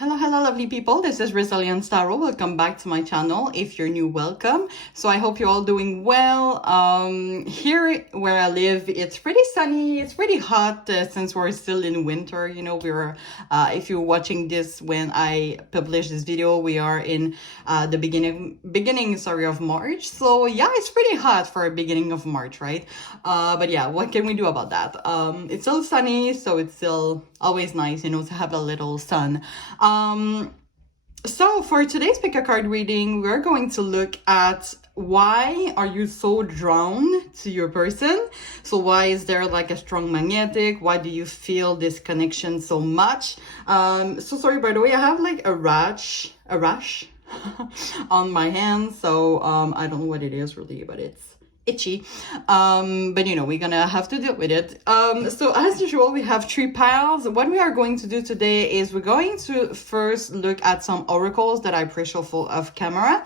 Hello, lovely people. This is Resilient Tarot. Welcome back to my channel. If you're new, welcome. So I hope you're all doing well. Here where I live, it's pretty sunny. It's pretty hot since we're still in winter. You know, if you're watching this when I publish this video, we are in the beginning of March. So yeah, it's pretty hot for a beginning of March, right? But yeah, what can we do about that? It's still sunny, so it's still always nice, you know, to have a little sun. So for today's pick a card reading, we're going to look at why are you so drawn to your person? So why is there like a strong magnetic? Why do you feel this connection so much? So sorry, by the way, I have like a rash on my hand. So I don't know what it is really, but it's itchy, but you know, we're gonna have to deal with it. So as usual, we have three piles. What we are going to do today is we're going to first look at some oracles that I pre-shuffle off camera,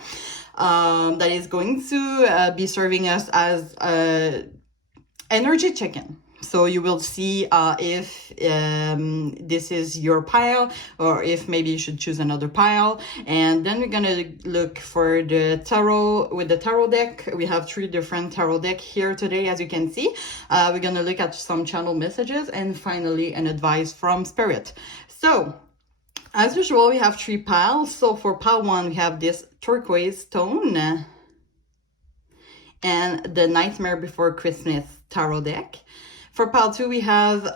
that is going to be serving us as energy check-in. So you will see if this is your pile, or if maybe you should choose another pile. And then we're gonna look for the tarot with the tarot deck. We have three different tarot decks here today, as you can see. We're gonna look at some channel messages and finally an advice from spirit. So as usual, we have three piles. So for pile one, we have this turquoise stone and the Nightmare Before Christmas tarot deck. For pile two, we have,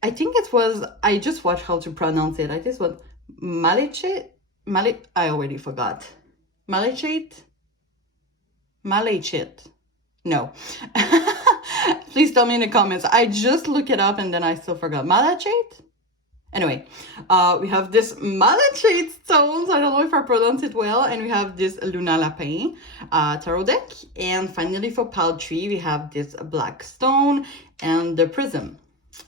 I think it was, I just watched how to pronounce it. I think it was Malachite. I already forgot. Malachite? No. Please tell me in the comments. I just looked it up and then I still forgot. Malachite? Anyway, we have this Malachite stones. I don't know if I pronounce it well. And we have this Luna Lapin tarot deck. And finally for pile 3, we have this black stone and the Prism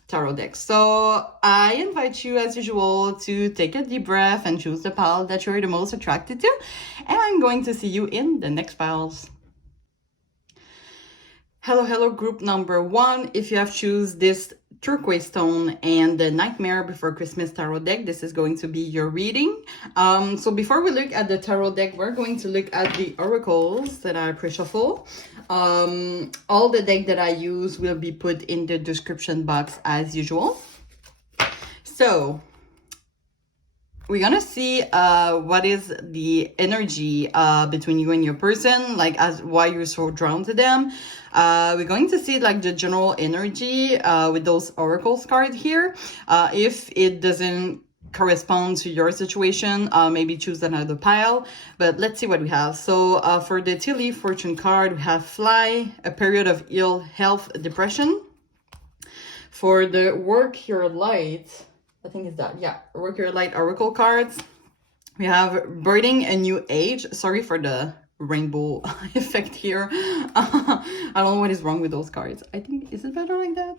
tarot deck. So I invite you, as usual, to take a deep breath and choose the pile that you're the most attracted to. And I'm going to see you in the next piles. Hello, group number 1. If you have choose this turquoise stone and the Nightmare Before Christmas tarot deck, this is going to be your reading. So before we look at the tarot deck, we're going to look at the oracles that I pre-shuffle. All the deck that I use will be put in the description box as usual. So we're gonna see what is the energy between you and your person, like as why you're so drawn to them. We're going to see like the general energy with those oracles cards here. If it doesn't correspond to your situation, maybe choose another pile, but let's see what we have. So for the tea leaf fortune card, we have fly, a period of ill health, depression. For the work your light, I think it's that, yeah, work your light oracle cards, we have birthing a new age. Sorry for the rainbow effect here. I don't know what is wrong with those cards. I think, is it better like that?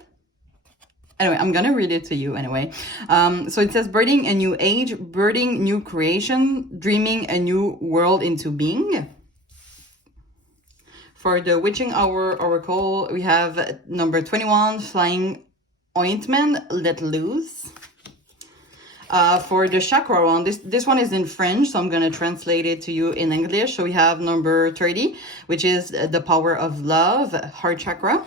Anyway, I'm gonna read it to you anyway. So it says birthing a new age, birthing new creation, dreaming a new world into being. For the witching hour oracle, we have number 21, flying ointment, let loose. For the chakra one, this one is in French, so I'm going to translate it to you in English. So we have number 30, which is the power of love, heart chakra.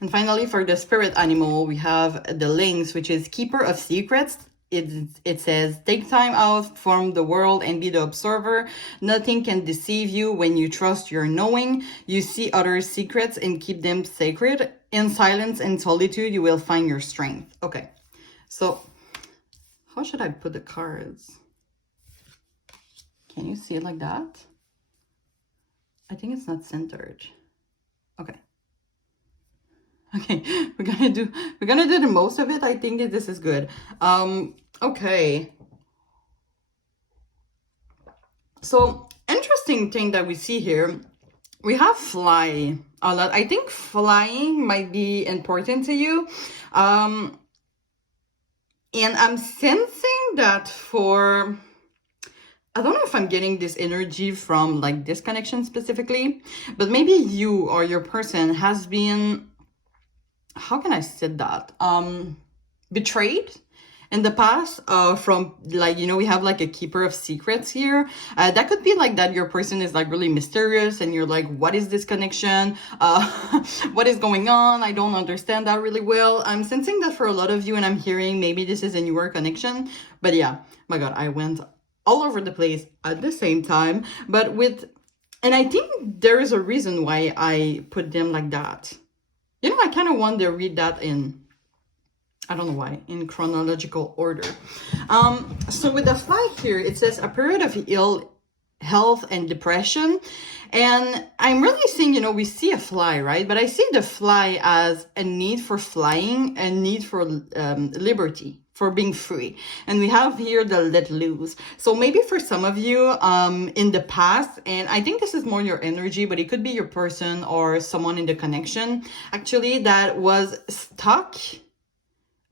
And finally, for the spirit animal, we have the lynx, which is keeper of secrets. It says, take time out from the world and be the observer. Nothing can deceive you when you trust your knowing. You see others' secrets and keep them sacred. In silence and solitude, you will find your strength. Okay. So, how should I put the cards? Can you see it like that? I think it's not centered. Okay. Okay, we're gonna do the most of it. I think that this is good. Okay. So, interesting thing that we see here, we have fly a lot. I think flying might be important to you. And I'm sensing that for, I don't know if I'm getting this energy from like this connection specifically, but maybe you or your person has been, how can I say that? Betrayed in the past, from like, you know, we have like a keeper of secrets here. That could be like that your person is like really mysterious and you're like, what is this connection? What is going on? I don't understand that really well. I'm sensing that for a lot of you, and I'm hearing maybe this is a newer connection. But yeah, my God, I went all over the place at the same time. But and I think there is a reason why I put them like that. You know, I kind of want to read that in, I don't know why, in chronological order. So with the fly here, it says a period of ill health and depression. And I'm really seeing, you know, we see a fly, right? But I see the fly as a need for flying, a need for liberty, for being free. And we have here the let loose. So maybe for some of you in the past, and I think this is more your energy, but it could be your person or someone in the connection, actually, that was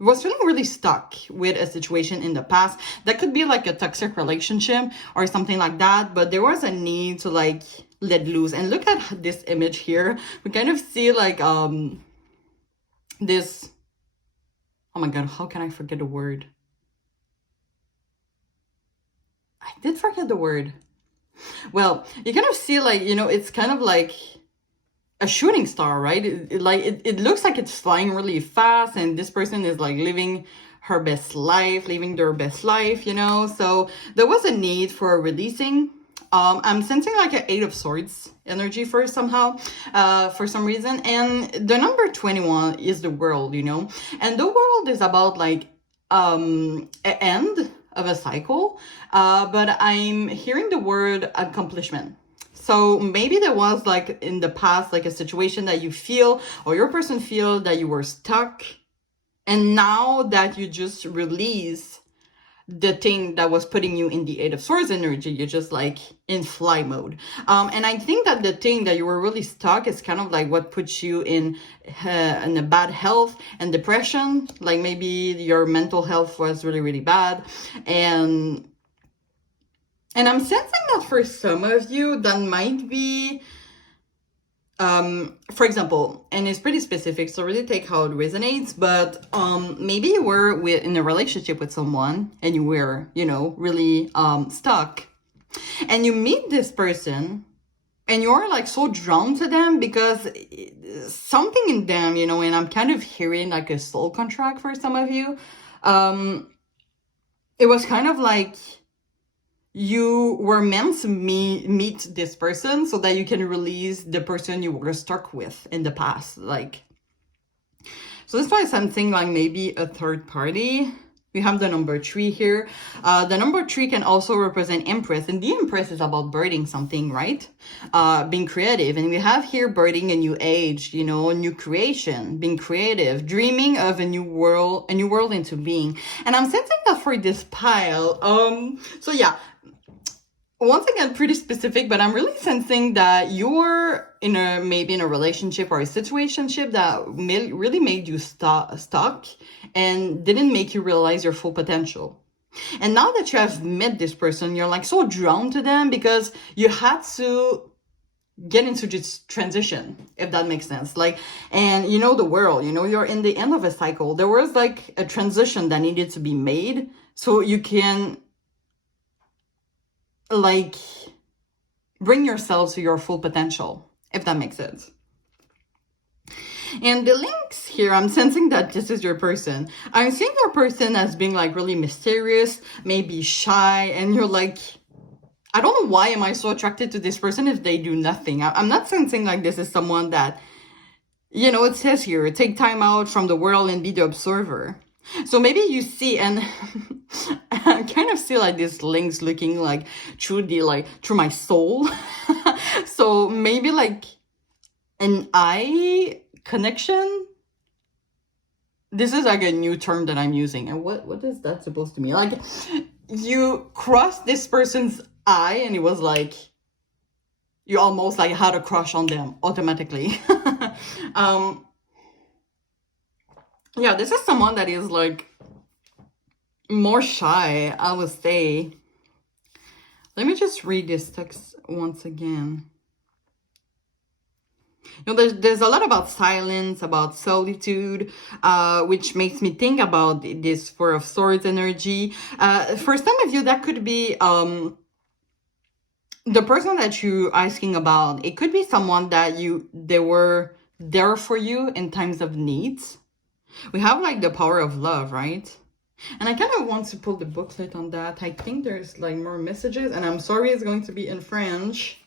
feeling really stuck with a situation in the past. That could be like a toxic relationship or something like that, but there was a need to like let loose. And look at this image here. We kind of see like this, oh my God, how can I forget the word? I did forget the word. Well, you kind of see like, you know, it's kind of like a shooting star, right? It looks like it's flying really fast, and this person is like living their best life, you know? So there was a need for releasing. I'm sensing like an 8 of Swords energy for somehow, for some reason. And the number 21 is the world, you know? And the world is about like an end of a cycle, but I'm hearing the word accomplishment. So maybe there was like in the past, like a situation that you feel, or your person feel that you were stuck. And now that you just release the thing that was putting you in the 8 of Swords energy, you're just like in fly mode. And I think that the thing that you were really stuck is kind of like what puts you in a bad health and depression. Like maybe your mental health was really, really bad. And I'm sensing that for some of you, that might be, for example, and it's pretty specific, so really take how it resonates, but maybe you were in a relationship with someone and you were, you know, really stuck. And you meet this person and you're like so drawn to them because something in them, you know, and I'm kind of hearing like a soul contract for some of you. It was kind of like you were meant to meet this person so that you can release the person you were stuck with in the past. Like, so that's why something like maybe a third party. We have the number 3 here. The number 3 can also represent Empress, and the Empress is about birthing something, right? Being creative. And we have here birthing a new age, you know, a new creation, being creative, dreaming of a new world into being. And I'm sensing that for this pile. So yeah, once again, pretty specific, but I'm really sensing that you're maybe in a relationship or a situationship that really made you stuck and didn't make you realize your full potential. And now that you have met this person, you're like so drawn to them because you had to get into this transition, if that makes sense. Like, and you know, the world, you know, you're in the end of a cycle. There was like a transition that needed to be made so you can like bring yourself to your full potential, if that makes sense. And the links here, I'm sensing that this is your person. I'm seeing your person as being like really mysterious, maybe shy, and you're like, I don't know why am I so attracted to this person if they do nothing. I'm not sensing like this is someone that, you know, it says here, take time out from the world and be the observer. So maybe you see, and I kind of see like these links looking like through my soul. So maybe like an eye connection. This is like a new term that I'm using. And what is that supposed to mean? Like you crossed this person's eye and it was like you almost like had a crush on them automatically. Yeah, this is someone that is like more shy, I would say. Let me just read this text once again. There's a lot about silence, about solitude, which makes me think about this Four of Swords energy. For some of you, that could be the person that you're asking about. It could be someone that they were there for you in times of needs. We have like the power of love, right? And I kind of want to pull the booklet on that. I think there's like more messages, and I'm sorry it's going to be in French.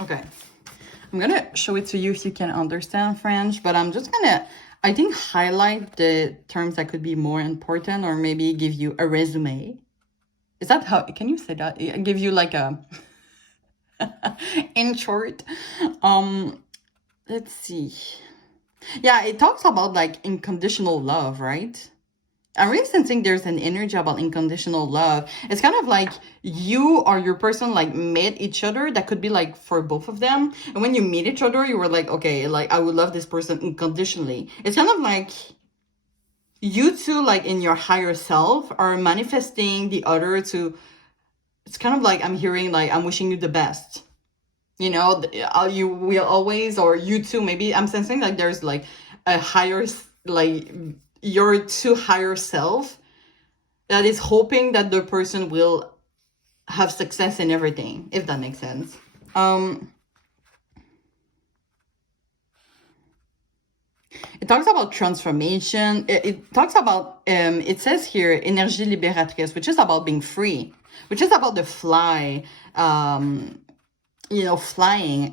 Okay. I'm gonna show it to you if you can understand French, but I'm just gonna, I think, highlight the terms that could be more important, or maybe give you a resume. Is that how, can you say that? Give you like a, in short. Let's see. Yeah, it talks about like unconditional love, right? I'm really sensing there's an energy about unconditional love. It's kind of like you or your person like met each other. That could be like for both of them. And when you meet each other, you were like, okay, like I would love this person unconditionally. It's kind of like you two, like in your higher self, are manifesting the other to, it's kind of like I'm hearing like I'm wishing you the best. You know, you will always, or you too, maybe I'm sensing like there's like a higher, like your two higher self that is hoping that the person will have success in everything, if that makes sense. It talks about transformation. It talks about, it says here, énergie libératrice, which is about being free, which is about the fly, flying.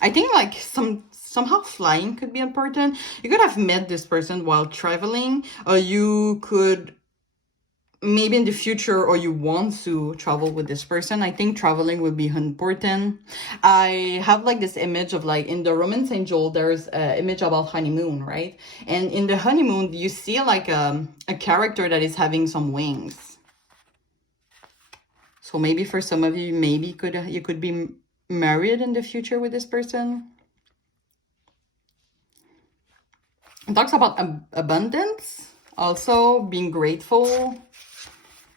I think like somehow flying could be important. You could have met this person while traveling, or you could maybe in the future, or you want to travel with this person. I think traveling would be important. I have like this image of like in the Romance Angel, there's an image about honeymoon, right? And in the honeymoon, you see like a character that is having some wings. So maybe for some of you, maybe you could be married in the future with this person. It talks about abundance, also being grateful.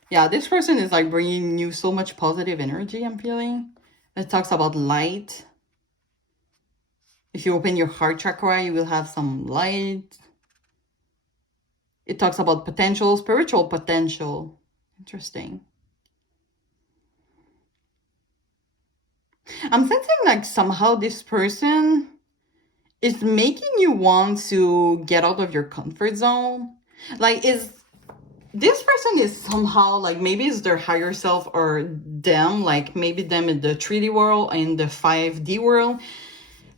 Yeah, this person is like bringing you so much positive energy, I'm feeling. It talks about light. If you open your heart chakra, you will have some light. It talks about potential, spiritual potential. Interesting. I'm sensing like somehow this person is making you want to get out of your comfort zone. Like, this person is somehow like, maybe it's their higher self or them, like maybe them in the 3D world and the 5D world.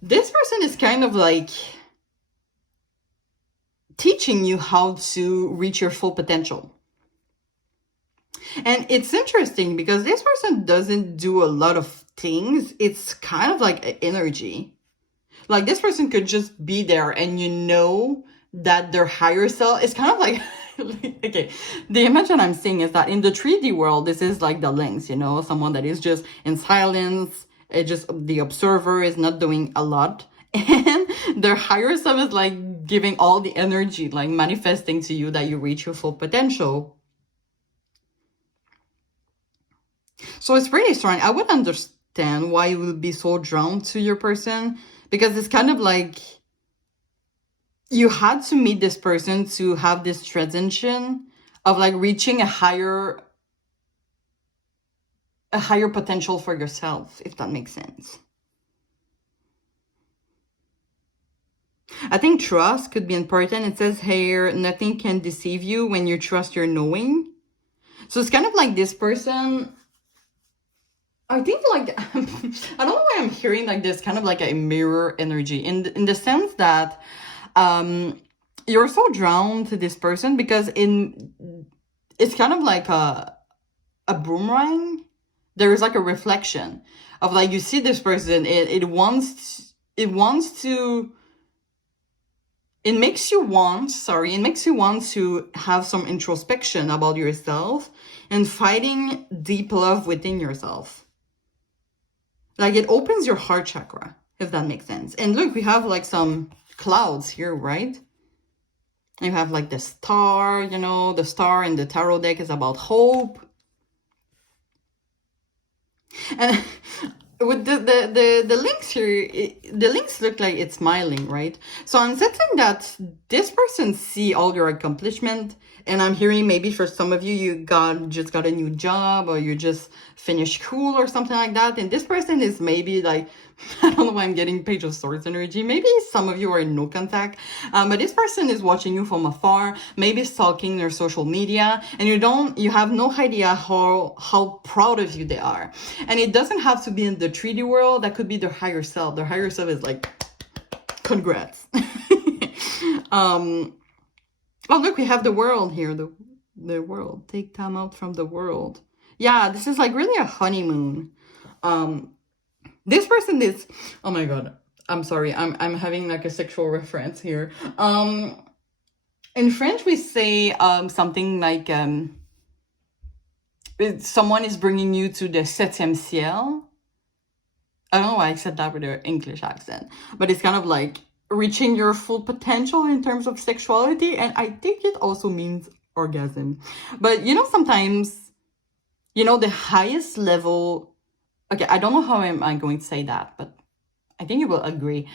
This person is kind of like teaching you how to reach your full potential. And it's interesting because this person doesn't do a lot of things. It's kind of like an energy. Like this person could just be there, and you know that their higher self is kind of like, okay, the image that I'm seeing is that in the 3D world, this is like the lynx, someone that is just in silence. It just, the observer is not doing a lot. And their higher self is like giving all the energy, like manifesting to you that you reach your full potential. So it's pretty strong. I would understand why you would be so drawn to your person, because it's kind of like you had to meet this person to have this transition of like reaching a higher potential for yourself, if that makes sense. I think trust could be important. It says here, nothing can deceive you when you trust your knowing. So it's kind of like this person, I think like, I don't know why I'm hearing like this kind of like a mirror energy in the sense that you're so drawn to this person because it's kind of like a boomerang. There is like a reflection of like, you see this person, it makes you want to have some introspection about yourself and fighting deep love within yourself. Like it opens your heart chakra, if that makes sense. And look, we have like some clouds here, right? You have like the star, the star in the tarot deck is about hope. And with the links here, the links look like it's smiling, right? So I'm sensing that this person see all your accomplishment, and I'm hearing maybe for some of you, you just got a new job, or you just finished school or something like that, and this person is maybe like, I don't know why I'm getting Page of Swords energy. Maybe some of you are in no contact, but this person is watching you from afar, maybe stalking their social media, and you have no idea how proud of you they are. And it doesn't have to be in the 3D world. That could be their higher self. Their higher self is like, congrats. Oh, look, we have the world here. The world. Take time out from the world. Yeah, this is like really a honeymoon. This person is, oh my god, I'm sorry, I'm having like a sexual reference here. In French we say something like someone is bringing you to the septième ciel. I don't know why I said that with an English accent, but it's kind of like reaching your full potential in terms of sexuality, and I think it also means orgasm. But you know, sometimes, you know, the highest level. Okay, I don't know how I'm going to say that, but I think you will agree.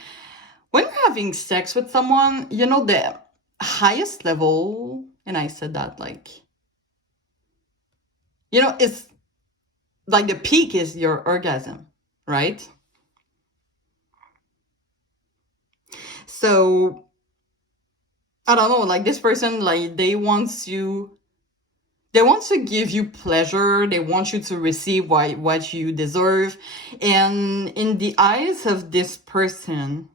When you're having sex with someone, you know, the highest level, and I said that like, you know, it's like the peak is your orgasm, right? So, I don't know, like this person, like they want to give you pleasure. They want you to receive what you deserve. And in the eyes of this person,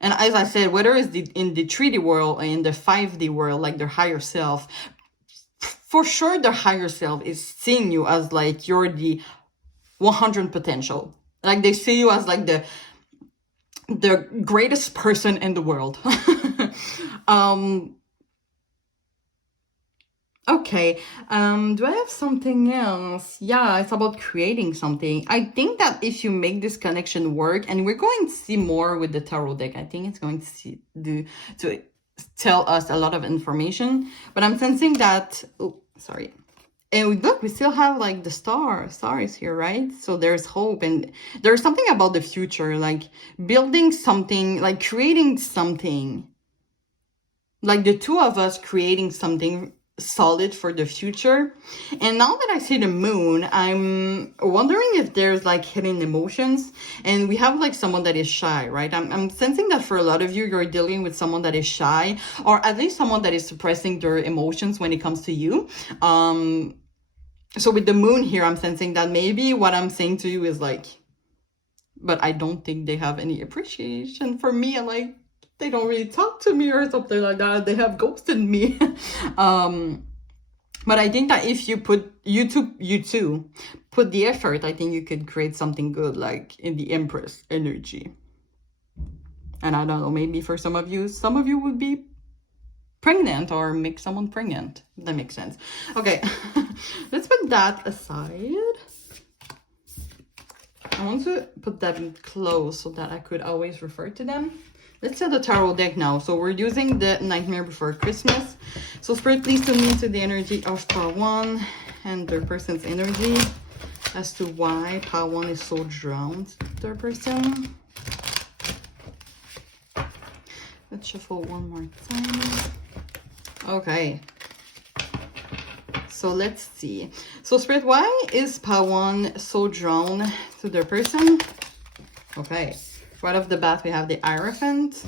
and as I said, whether it's in the 3D world or in the 5D world, like their higher self, for sure their higher self is seeing you as like you're the 100 potential. Like they see you as like the greatest person in the world. Okay, do I have something else? Yeah, it's about creating something. I think that if you make this connection work, and we're going to see more with the tarot deck, I think it's going to tell us a lot of information, but I'm sensing that, oh, sorry. And look, we still have like the stars here, right? So there's hope, and there's something about the future, like building something, like creating something, like the two of us creating something solid for the future. And now that I see the moon, I'm wondering if there's like hidden emotions, and we have like someone that is shy, right? I'm sensing that for a lot of you, you're dealing with someone that is shy, or at least someone that is suppressing their emotions when it comes to you. So with the moon here, I'm sensing that maybe what I'm saying to you is like, but I don't think they have any appreciation for me, and like they don't really talk to me or something like that. They have ghosted me. But I think that if you two put the effort, I think you could create something good, like in the Empress energy. And I don't know, maybe for some of you would be pregnant or make someone pregnant. That makes sense. Okay, let's put that aside. I want to put them close so that I could always refer to them. Let's set the tarot deck now. So we're using the Nightmare Before Christmas. So Spirit, please tune me to the energy of Pawan and their person's energy as to why Pawan is so drawn to their person. Let's shuffle one more time. Okay. So let's see. So Spirit, why is Pawan so drawn to their person? Okay. Right off the bat, we have the Hierophant.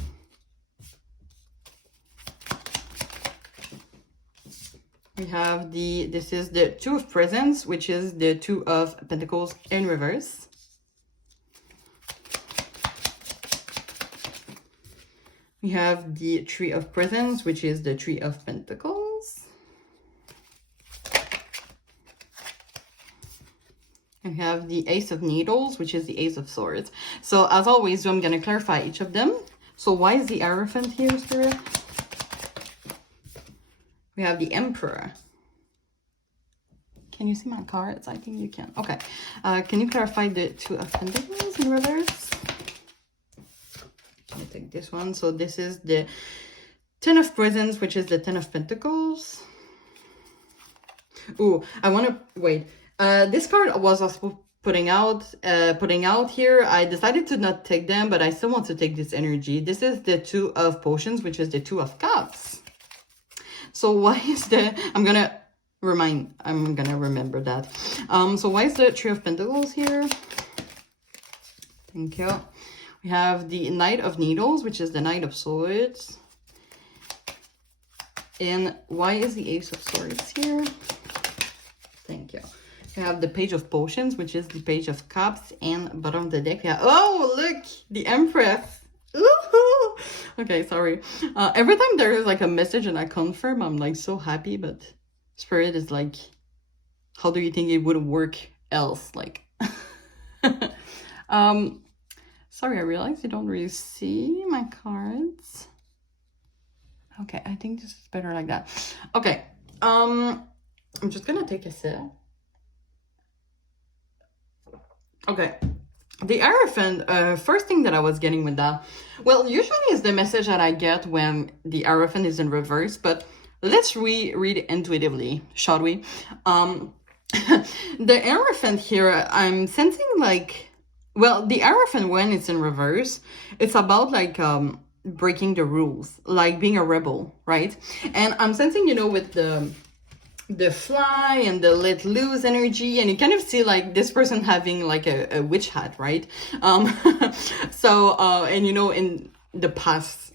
We have this is the Two of Presents, which is the Two of Pentacles in reverse. We have the Three of Presents, which is the Three of Pentacles. And we have the Ace of Needles, which is the Ace of Swords. So as always, I'm going to clarify each of them. So why is the Hierophant here, Spirit? We have the Emperor. Can you see my cards? I think you can. Okay. Can you clarify the Two of Pentacles in reverse? I'll take this one. So this is the Ten of Presents, which is the Ten of Pentacles. Ooh, I want to... Wait. This card was putting out here. I decided to not take them, but I still want to take this energy. This is the Two of Potions, which is the Two of Cups. So why is I'm gonna remember that. So why is the Three of Pentacles here? Thank you. We have the Knight of Needles, which is the Knight of Swords. And why is the Ace of Swords here? Thank you. We have the Page of Potions, which is the Page of Cups, and bottom of the deck we have, oh look, the Empress. Ooh. Okay, sorry. Every time there is like a message and I confirm, I'm like so happy, but Spirit is like, how do you think it would work else? Like, sorry, I realize you don't really see my cards. Okay, I think this is better like that. Okay, I'm just gonna take a sip. Okay, the Hierophant, first thing that I was getting with that, well, usually is the message that I get when the Hierophant is in reverse, but let's read intuitively, shall we? The Hierophant here, I'm sensing like, well, the Hierophant when it's in reverse, it's about like breaking the rules, like being a rebel, right? And I'm sensing, you know, with the fly and the let loose energy, and you kind of see like this person having like a witch hat, right? So and you know, in a past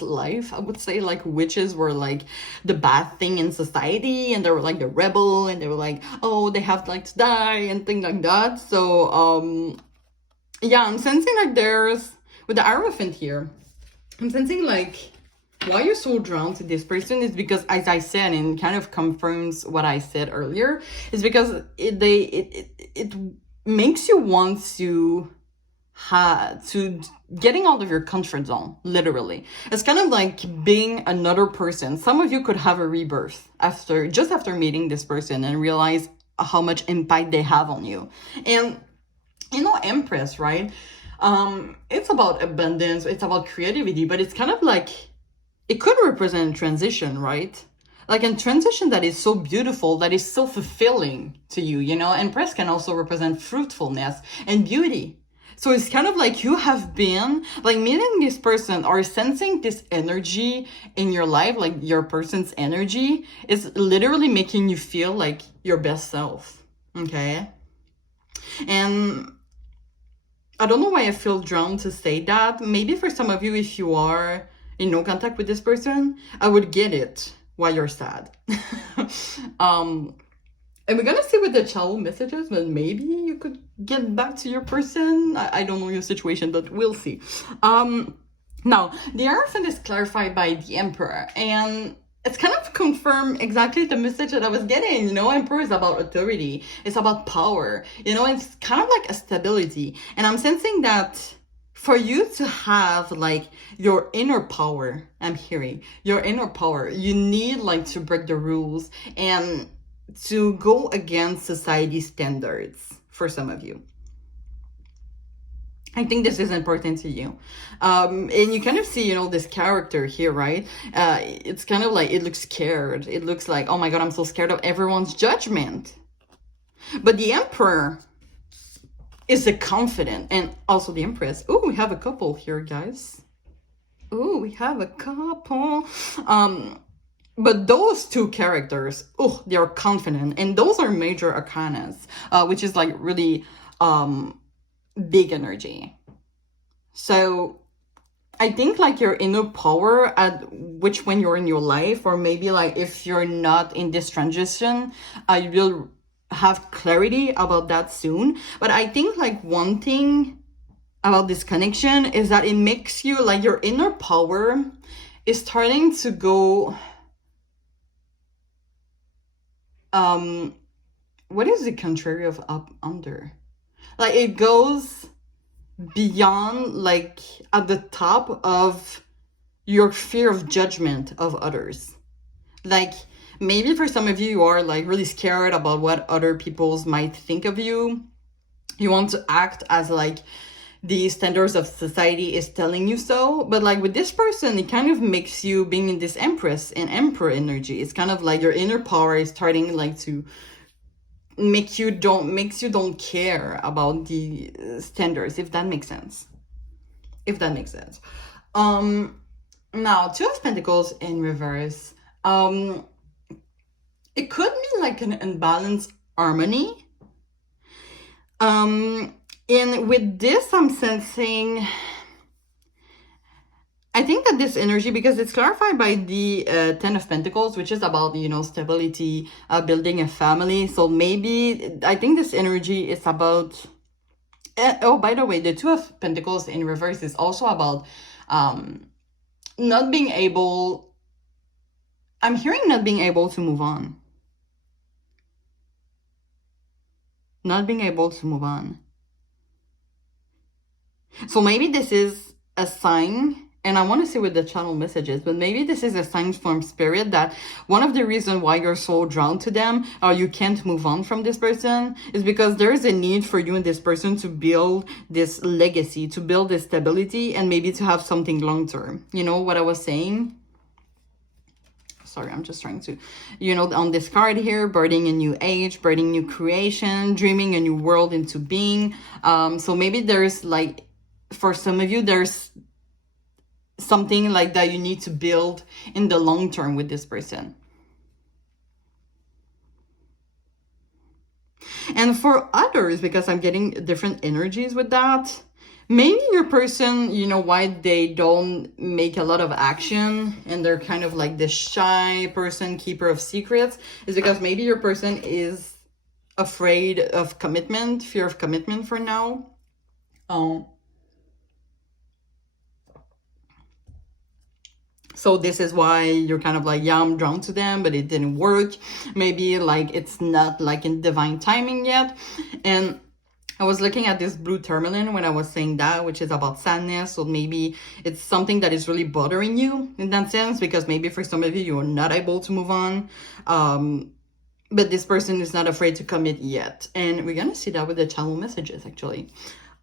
life, I would say like witches were like the bad thing in society, and they were like the rebel, and they were like, oh, they have like to die and things like that. So yeah, I'm sensing like there's, with the Hierophant here, I'm sensing like why you're so drawn to this person is because, as I said, and kind of confirms what I said earlier, is because it makes you want to getting out of your comfort zone, literally. It's kind of like being another person. Some of you could have a rebirth just after meeting this person and realize how much impact they have on you. And you know, Empress, right? It's about abundance, it's about creativity, but it's kind of like, it could represent transition, right? Like a transition that is so beautiful, that is so fulfilling to you, you know? Empress can also represent fruitfulness and beauty. So it's kind of like you have been, like meeting this person or sensing this energy in your life, like your person's energy is literally making you feel like your best self, okay? And I don't know why I feel drawn to say that. Maybe for some of you, if you are in no contact with this person, I would get it why you're sad. And we're gonna see with the channel messages, but maybe you could get back to your person. I don't know your situation, but we'll see. Now, the Hierophant is clarified by the Emperor, and it's kind of confirmed exactly the message that I was getting. You know, Emperor is about authority. It's about power. You know, it's kind of like a stability. And I'm sensing that for you to have like your inner power, I'm hearing your inner power, you need like to break the rules and to go against society standards for some of you. I think this is important to you. And you kind of see, you know, this character here, right? It's kind of like, it looks scared. It looks like, oh my God, I'm so scared of everyone's judgment. But the Emperor is the confident, and also the Empress. Oh, we have a couple here, guys. Oh, we have a couple. But those two characters, oh, they are confident, and those are major arcanas, which is like really big energy. So I think like your inner power, at which when you're in your life, or maybe like if you're not in this transition, you will have clarity about that soon. But I think like one thing about this connection is that it makes you like your inner power is starting to go what is the contrary of up under? Like it goes beyond, like at the top of your fear of judgment of others. Like maybe for some of you, you are like really scared about what other people's might think of you. You want to act as like the standards of society is telling you so. But like with this person, it kind of makes you being in this Empress and Emperor energy. It's kind of like your inner power is starting like to makes you don't care about the standards, if that makes sense. Now, Two of Pentacles in reverse. It could be like an unbalanced harmony. And with this, I'm sensing, I think that this energy, because it's clarified by the Ten of Pentacles, which is about, stability, building a family. So maybe, I think this energy is about, oh, by the way, the Two of Pentacles in reverse is also about not being able, I'm hearing not being able to move on. Not being able to move on. So maybe this is a sign, and I want to see what the channel messages, but maybe this is a sign from spirit that one of the reasons why you're so drawn to them or you can't move on from this person is because there is a need for you and this person to build this legacy, to build this stability, and maybe to have something long term. You know what I was saying? Sorry, I'm just trying to, on this card here, birthing a new age, birthing new creation, dreaming a new world into being. So maybe there's like, for some of you, there's something like that you need to build in the long term with this person. And for others, because I'm getting different energies with that, maybe your person, why they don't make a lot of action and they're kind of like this shy person, keeper of secrets, is because maybe your person is afraid of commitment, fear of commitment for now. So this is why you're kind of like, yeah, I'm drawn to them, but it didn't work. Maybe like it's not like in divine timing yet. And I was looking at this blue tourmaline when I was saying that, which is about sadness. So maybe it's something that is really bothering you in that sense, because maybe for some of you, you're not able to move on. But this person is not afraid to commit yet. And we're going to see that with the channel messages, actually.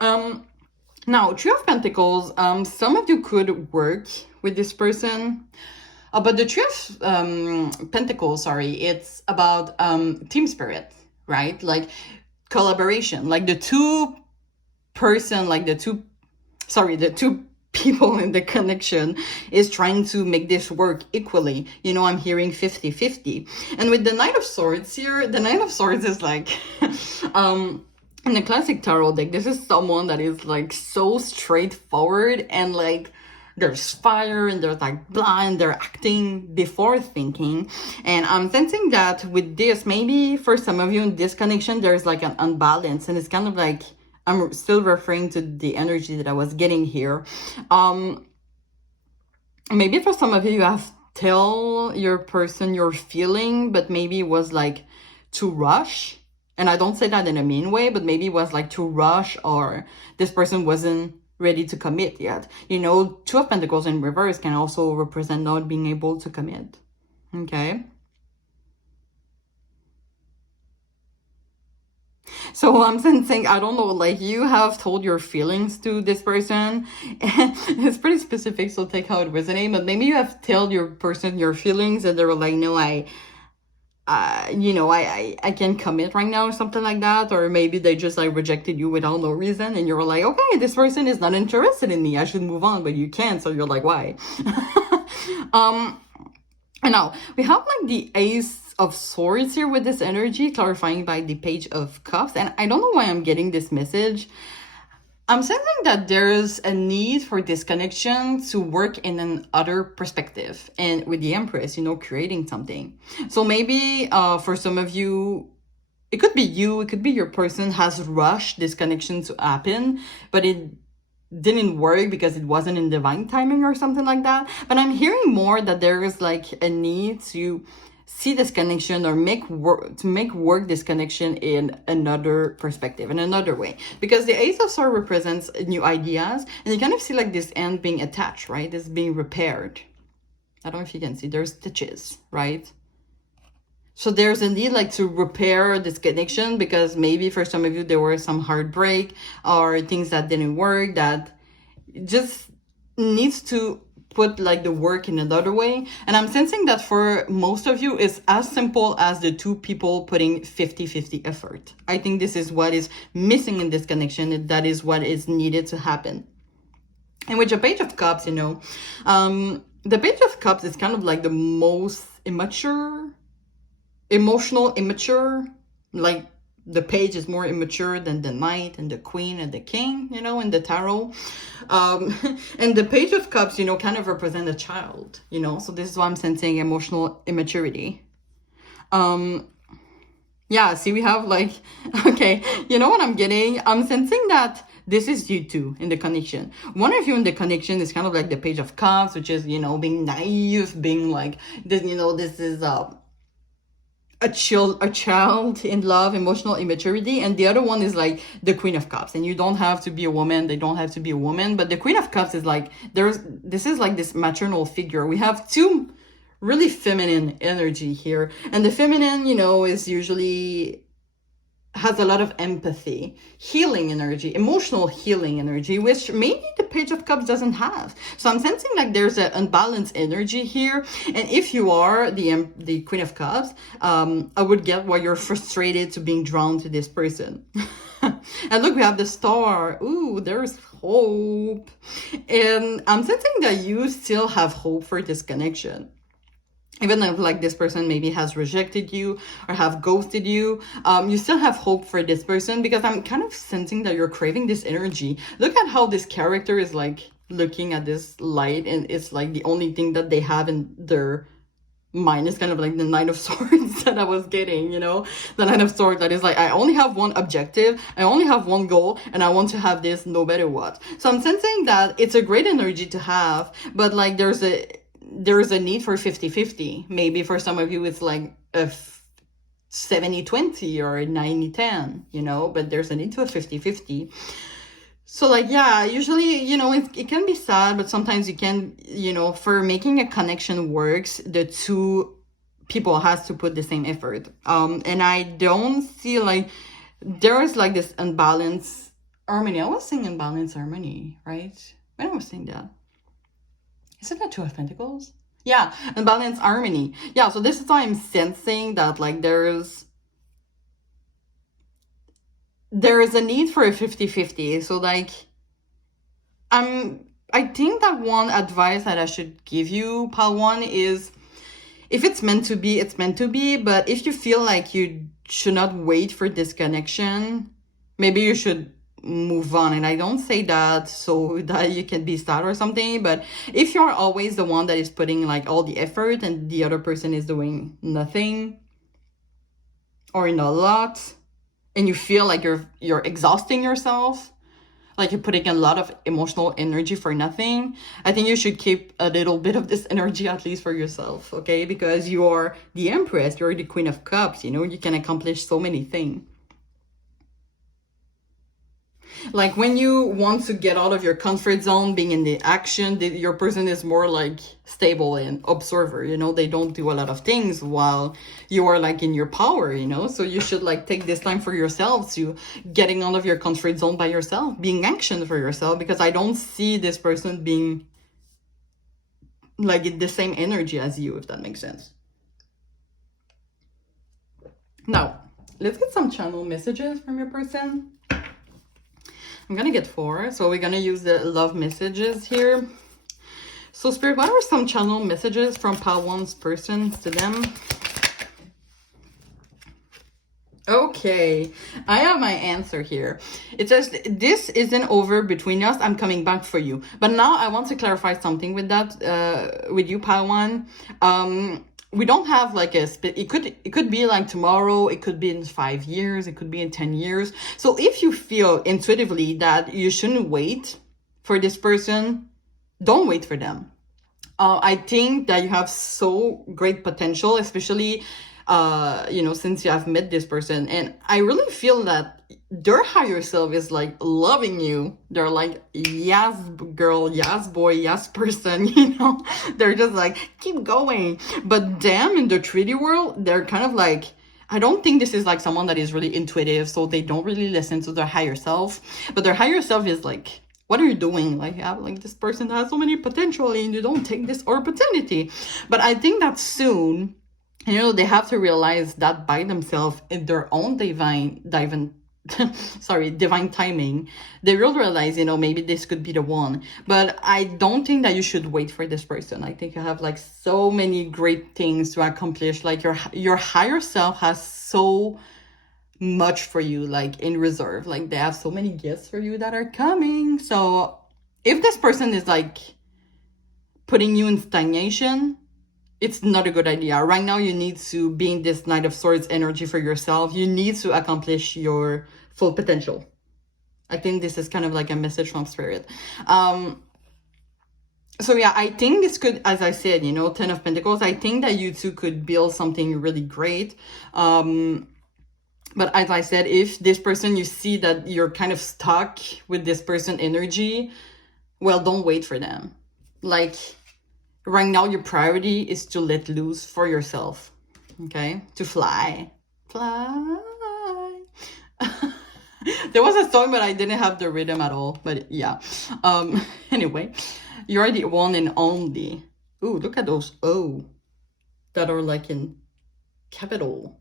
Now, Three of Pentacles, some of you could work with this person. But the Three of Pentacles, it's about team spirit, right? Like collaboration, like the two people in the connection is trying to make this work equally. I'm hearing 50-50. And with the Knight of Swords here, the Knight of Swords is like, in the classic tarot deck, this is someone that is like so straightforward and like there's fire and there's like blind, they're acting before thinking. And I'm sensing that with this, maybe for some of you in this connection, there's like an unbalance, and it's kind of like, I'm still referring to the energy that I was getting here. Maybe for some of you, you have tell your person your feeling, but maybe it was like to rush. And I don't say that in a mean way, but maybe it was like to rush, or this person wasn't ready to commit yet. Two of Pentacles in reverse can also represent not being able to commit. Okay. So I'm sensing, I don't know, like you have told your feelings to this person. And it's pretty specific, so take how it resonates. But maybe you have told your person your feelings and they were like, no, I can't commit right now or something like that. Or maybe they just like rejected you without no reason and you were like, okay, this person is not interested in me, I should move on, but you can't. So you're like, why? And now we have like the Ace of Swords here with this energy, clarifying by the Page of Cups. And I don't know why I'm getting this message. I'm sensing that there's a need for this connection to work in an other perspective, and with the Empress, creating something. So maybe for some of you, it could be you, it could be your person has rushed this connection to happen, but it didn't work because it wasn't in divine timing or something like that. But I'm hearing more that there is like a need to see this connection or make work this connection in another perspective, in another way, because the Ace of Swords represents new ideas, and you kind of see like this end being attached, right? It's being repaired. I don't know if you can see, there's stitches, right? So there's a need like to repair this connection, because maybe for some of you there were some heartbreak or things that didn't work, that just needs to put like the work in another way. And I'm sensing that for most of you, it's as simple as the two people putting 50-50 effort. I think this is what is missing in this connection. That is what is needed to happen. And with the Page of Cups, you know, the Page of Cups is kind of like the most immature, emotional immature, like the page is more immature than the knight and the queen and the king, you know, in the tarot. And the Page of Cups, you know, kind of represent a child, you know, so this is why I'm sensing emotional immaturity. Yeah, see, we have like, okay, you know what I'm getting? I'm sensing that this is you two in the connection. One of you in the connection is kind of like the Page of Cups, which is, you know, being naive, being like, this, you know, this is a child in love, emotional immaturity. And the other one is like the Queen of Cups. And you don't have to be a woman. They don't have to be a woman. But the Queen of Cups is like, this is like this maternal figure. We have two really feminine energy here. And the feminine, you know, is usually has a lot of empathy, healing energy, emotional healing energy, which maybe the Page of Cups doesn't have. So I'm sensing like there's an unbalanced energy here. And if you are the Queen of Cups, I would get why you're frustrated to being drawn to this person. And look, we have the Star. Ooh, there's hope. And I'm sensing that you still have hope for this connection. Even if like this person maybe has rejected you or have ghosted you, you still have hope for this person, because I'm kind of sensing that you're craving this energy. Look at how this character is like looking at this light, and it's like the only thing that they have in their mind is kind of like the Knight of Swords that I was getting, you know, the Knight of Swords that is like, I only have one objective, I only have one goal, and I want to have this no matter what. So I'm sensing that it's a great energy to have, but like there's a need for 50-50. Maybe for some of you, it's like a 70-20 or a 90-10, you know, but there's a need to a 50-50. So like, yeah, usually, you know, it can be sad, but sometimes you can, you know, for making a connection works, the two people has to put the same effort. And I don't see like, there's like this unbalanced harmony. I was saying unbalanced harmony, right? When I was saying that. Isn't that Two of Pentacles? Yeah, unbalanced harmony. Yeah, so this is why I'm sensing that like there is a need for a 50-50. So like I think that one advice that I should give you, Pal One, is if it's meant to be, it's meant to be. But if you feel like you should not wait for this connection, maybe you should move on. And I don't say that so that you can be sad or something, but if you're always the one that is putting like all the effort and the other person is doing nothing or in a lot, and you feel like you're exhausting yourself, like you're putting a lot of emotional energy for nothing, I think you should keep a little bit of this energy at least for yourself, okay? Because you're the Empress, you're the Queen of Cups, you know, you can accomplish so many things. Like when you want to get out of your comfort zone, being in the action, your person is more like stable and observer, you know, they don't do a lot of things while you are like in your power, you know. So you should like take this time for yourself to getting out of your comfort zone by yourself, being action for yourself, because I don't see this person being like the same energy as you, if that makes sense. Now, let's get some channel messages from your person. I'm gonna get 4, so we're gonna use the love messages here. So Spirit, what are some channel messages from Pal One's person to them? Okay, I have my answer here. It says, this isn't over between us, I'm coming back for you. But now I want to clarify something with that, with you, Pal One. We don't have like it could be like tomorrow, it could be in 5 years, it could be in 10 years. So if you feel intuitively that you shouldn't wait for this person, don't wait for them. I think that you have so great potential, especially you know, since you have met this person. And I really feel that their higher self is like loving you. They're like, yes girl, yes boy, yes person, you know. They're just like, keep going. But them in the 3D world, they're kind of like, I don't think this is like someone that is really intuitive, so they don't really listen to their higher self. But their higher self is like what are you doing? Like, yeah, like this person has so many potential and you don't take this opportunity. But I think that soon, you know, they have to realize that by themselves in their own divine divine timing, they will realize, you know, maybe this could be the one. But I don't think that you should wait for this person. I think you have like so many great things to accomplish. Like your higher self has so much for you, like in reserve. Like they have so many gifts for you that are coming. So if this person is like putting you in stagnation, it's not a good idea. Right now, you need to be in this Knight of Swords energy for yourself. You need to accomplish your full potential. I think this is kind of like a message from Spirit. So yeah, I think this could, as I said, you know, 10 of Pentacles, I think that you two could build something really great. But as I said, if this person, you see that you're kind of stuck with this person energy, well, don't wait for them. Like, right now, your priority is to let loose for yourself, okay? To fly. Fly. There was a song, but I didn't have the rhythm at all. But yeah. Anyway, you're the one and only. Ooh, look at those O that are like in capital.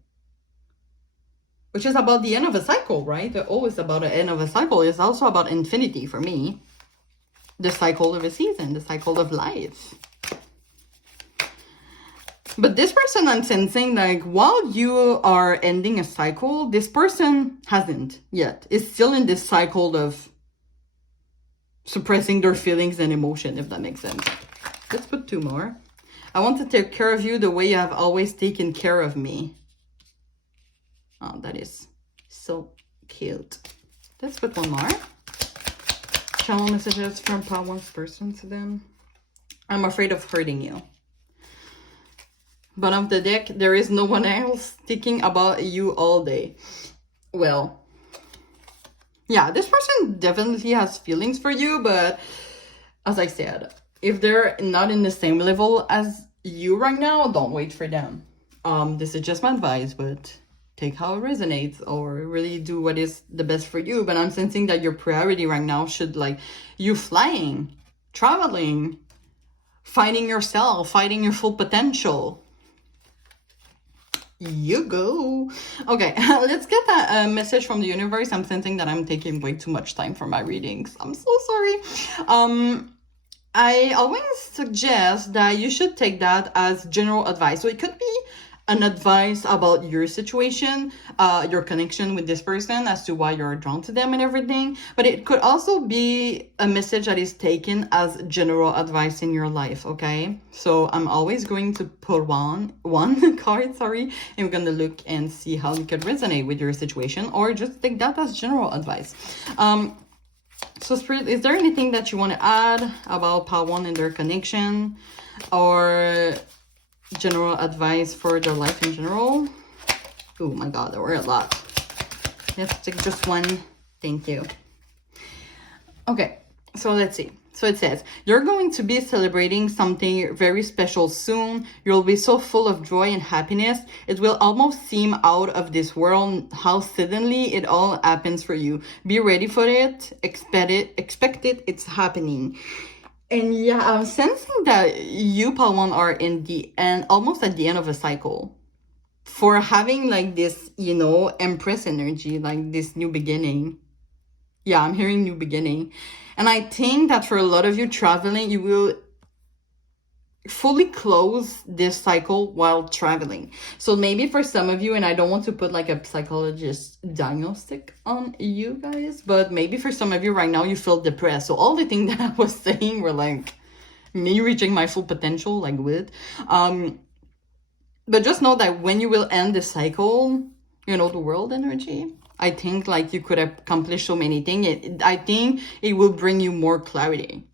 Which is about the end of a cycle, right? The O is about the end of a cycle. It's also about infinity for me. The cycle of a season, the cycle of life. But this person, I'm sensing, like, while you are ending a cycle, this person hasn't yet. Is still in this cycle of suppressing their feelings and emotion, if that makes sense. Let's put 2 more. I want to take care of you the way you have always taken care of me. Oh, that is so cute. Let's put 1 more. Channel messages from Pawan's person to them. I'm afraid of hurting you. Bottom of the deck, there is no one else thinking about you all day. Well, yeah, this person definitely has feelings for you, but as I said, if they're not in the same level as you right now, don't wait for them. This is just my advice, but take how it resonates or really do what is the best for you. But I'm sensing that your priority right now should, like, you flying, traveling, finding yourself, finding your full potential. You go. Okay, let's get that message from the universe. I'm sensing that I'm taking way too much time for my readings. I'm so sorry. I always suggest that you should take that as general advice. So it could be an advice about your situation, your connection with this person as to why you're drawn to them and everything. But it could also be a message that is taken as general advice in your life, okay? So I'm always going to put one card, and we're going to look and see how it could resonate with your situation, or just take that as general advice. So Spirit, is there anything that you want to add about Pawan and their connection, or general advice for their life in general? Oh my god, there were a lot. Let's take just one. Thank you. Okay, so let's see. So it says, you're going to be celebrating something very special soon. You'll be so full of joy and happiness. It will almost seem out of this world how suddenly it all happens for you. Be ready for it. Expect it. It's happening. And yeah, I'm sensing that you, Pawan, are in the end, almost at the end of a cycle. For having like this, you know, Empress energy, like this new beginning. Yeah, I'm hearing new beginning. And I think that for a lot of you traveling, you will fully close this cycle while traveling. So maybe for some of you, and I don't want to put like a psychologist diagnostic on you guys, but maybe for some of you right now, you feel depressed. So all the things that I was saying were like me reaching my full potential, like with, but just know that when you will end the cycle, you know, the world energy, I think like you could accomplish so many things. I think it will bring you more clarity.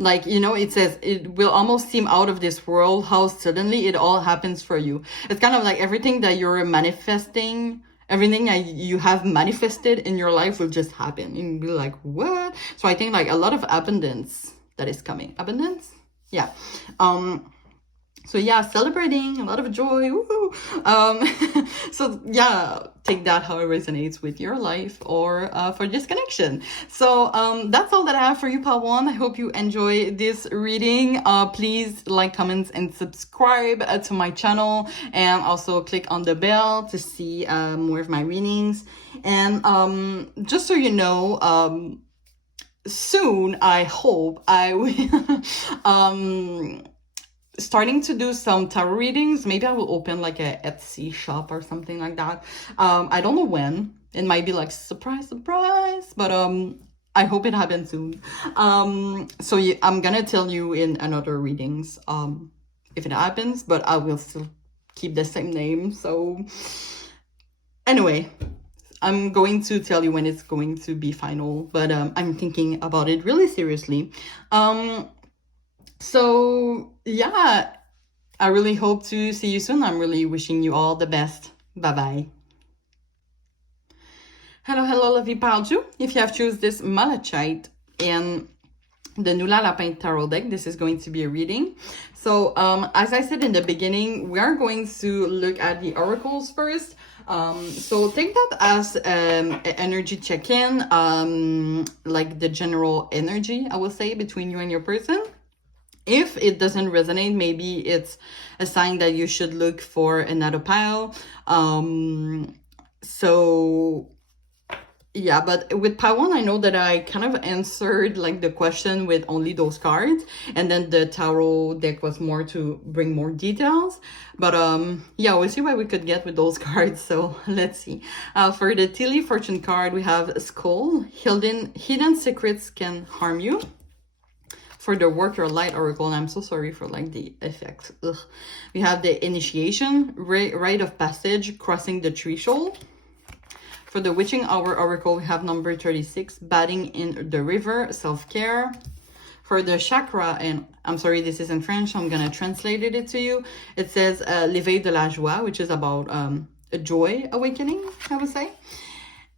Like, you know, it says it will almost seem out of this world how suddenly it all happens for you. It's kind of like everything that you're manifesting, everything that you have manifested in your life will just happen. And you'll be like, what? So I think like a lot of abundance that is coming. Abundance? Yeah. So yeah, celebrating, a lot of joy, woohoo! So yeah, take that how it resonates with your life or for this connection. So that's all that I have for you, Pawan. I hope you enjoy this reading. Please like, comments, and subscribe to my channel, and also click on the bell to see more of my readings. And just so you know, soon I hope I will starting to do some tarot readings. Maybe I will open like a Etsy shop or something like that. I don't know when. It might be like surprise, but I hope it happens soon. So yeah, I'm gonna tell you in another readings if it happens, but I will still keep the same name. So anyway, I'm going to tell you when it's going to be final, but I'm thinking about it really seriously. So yeah, I really hope to see you soon. I'm really wishing you all the best. Bye-bye. Hello, lovely Parju. If you have chosen this Malachite and the Nula Lapin Tarot deck, this is going to be a reading. So as I said in the beginning, we are going to look at the oracles first. So take that as an energy check-in, like the general energy, I will say, between you and your person. If it doesn't resonate, maybe it's a sign that you should look for another pile. So yeah, but with pile 1, I know that I kind of answered like the question with only those cards, and then the tarot deck was more to bring more details. But yeah, we'll see what we could get with those cards. So let's see. For the Tilly fortune card, we have Skull. Hidden secrets can harm you. For the Work Your Light Oracle, and I'm so sorry for like the effects. Ugh. We have the Initiation, Rite of Passage, Crossing the Threshold. For the Witching Hour Oracle, we have number 36, Bathing in the River, Self-Care. For the Chakra, and I'm sorry, this is in French, so I'm gonna translate it to you. It says L'éveil de la joie, which is about a joy awakening, I would say.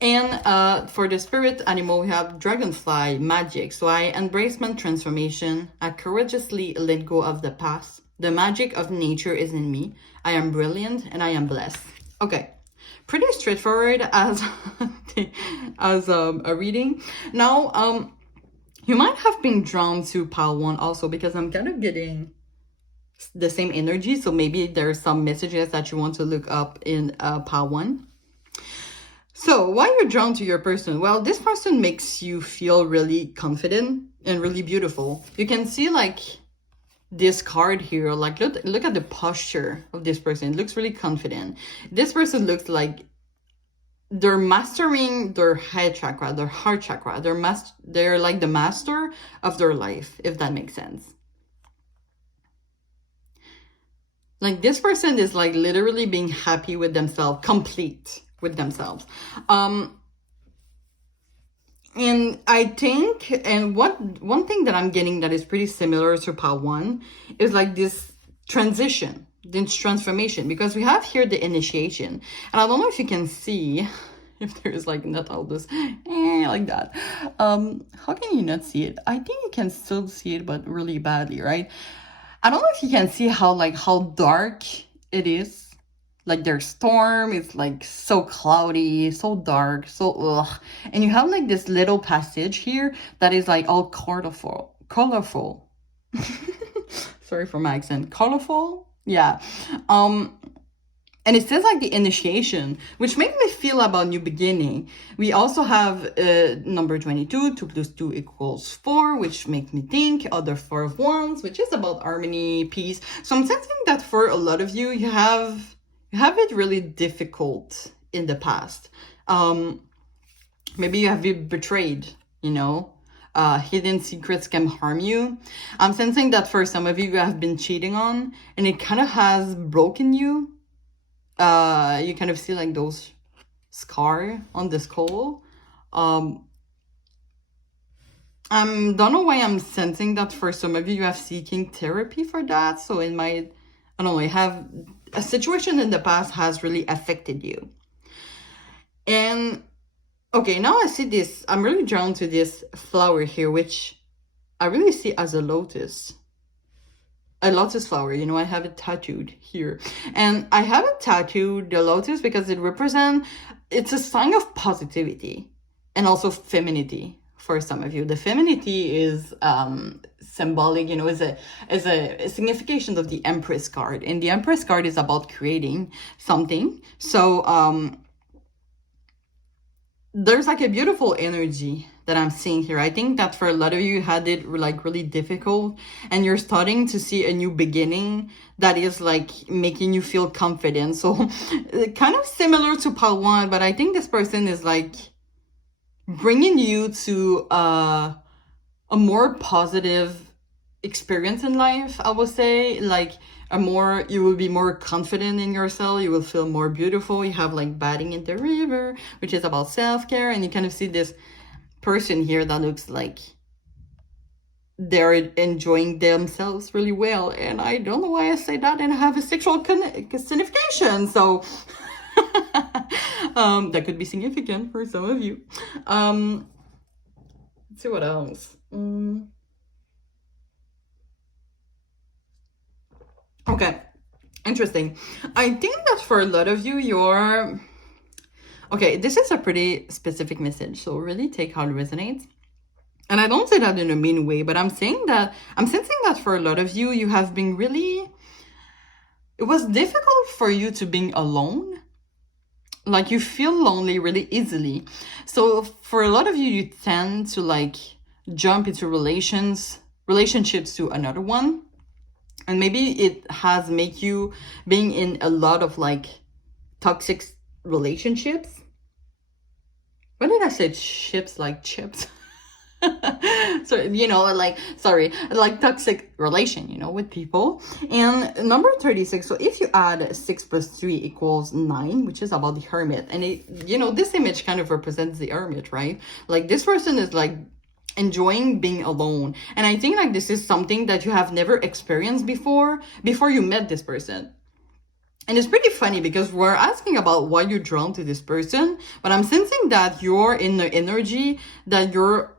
And for the spirit animal, we have dragonfly, magic. So I embracement transformation. I courageously let go of the past. The magic of nature is in me. I am brilliant and I am blessed. Okay, pretty straightforward as a reading. Now, you might have been drawn to pile 1 also, because I'm kind of getting the same energy. So maybe there's some messages that you want to look up in pile 1. So why you're drawn to your person? Well, this person makes you feel really confident and really beautiful. You can see like this card here, like look at the posture of this person. It looks really confident. This person looks like they're mastering their head chakra, their heart chakra. They're like the master of their life, if that makes sense. Like this person is like literally being happy with themselves, complete with themselves. And I think, and one thing that I'm getting that is pretty similar to pile 1 is like this transition, this transformation, because we have here the initiation. And I don't know if you can see, if there's like not all this like that. How can you not see it? I think you can still see it, but really badly, right? I don't know if you can see how dark it is. Like their storm is like so cloudy, so dark, so ugh. And you have like this little passage here that is like all colorful. Sorry for my accent. Colorful? Yeah. And it says like the initiation, which makes me feel about new beginning. We also have number 22, 2 plus 2 equals 4, which makes me think other 4 of Wands, which is about harmony, peace. So I'm sensing that for a lot of you, you have it really difficult in the past. Maybe you have been betrayed, you know. Hidden secrets can harm you. I'm sensing that for some of you have been cheating on, and it kind of has broken you. You kind of see like those scar on the skull. Don't know why I'm sensing that for some of you, you have seeking therapy for that. So it might, I don't know, have a situation in the past has really affected you. And okay, now I see this, I'm really drawn to this flower here, which I really see as a lotus. a lotus flower. You know, I have it tattooed here. And I have it tattooed, the lotus, because it's a sign of positivity and also femininity for some of you. The femininity is symbolic, you know, is a signification of the Empress card. And the Empress card is about creating something. So there's like a beautiful energy that I'm seeing here. I think that for a lot of you had it like really difficult, and you're starting to see a new beginning that is like making you feel confident. So kind of similar to part one, but I think this person is like bringing you to a more positive experience in life, I would say. Like you will be more confident in yourself, you will feel more beautiful. You have like bathing in the river, which is about self-care, and you kind of see this person here that looks like they're enjoying themselves really well. And I don't know why I say that and have a sexual signification, so that could be significant for some of you. Let's see what else. Okay, interesting. I think that for a lot of you, okay, this is a pretty specific message, so really take how it resonates. And I don't say that in a mean way, but I'm sensing that for a lot of you, you have been it was difficult for you to be alone. Like you feel lonely really easily. So for a lot of you, you tend to like jump into relationships to another one. And maybe it has made you being in a lot of like toxic relationships. When did I say chips like chips? So, you know, like toxic relation, you know, with people. And number 36, so if you add 6 plus 3 equals 9, which is about the hermit. And you know, this image kind of represents the hermit, right? Like this person is like enjoying being alone. And I think like this is something that you have never experienced before you met this person. And it's pretty funny because we're asking about why you're drawn to this person, but I'm sensing that you're in the energy that you're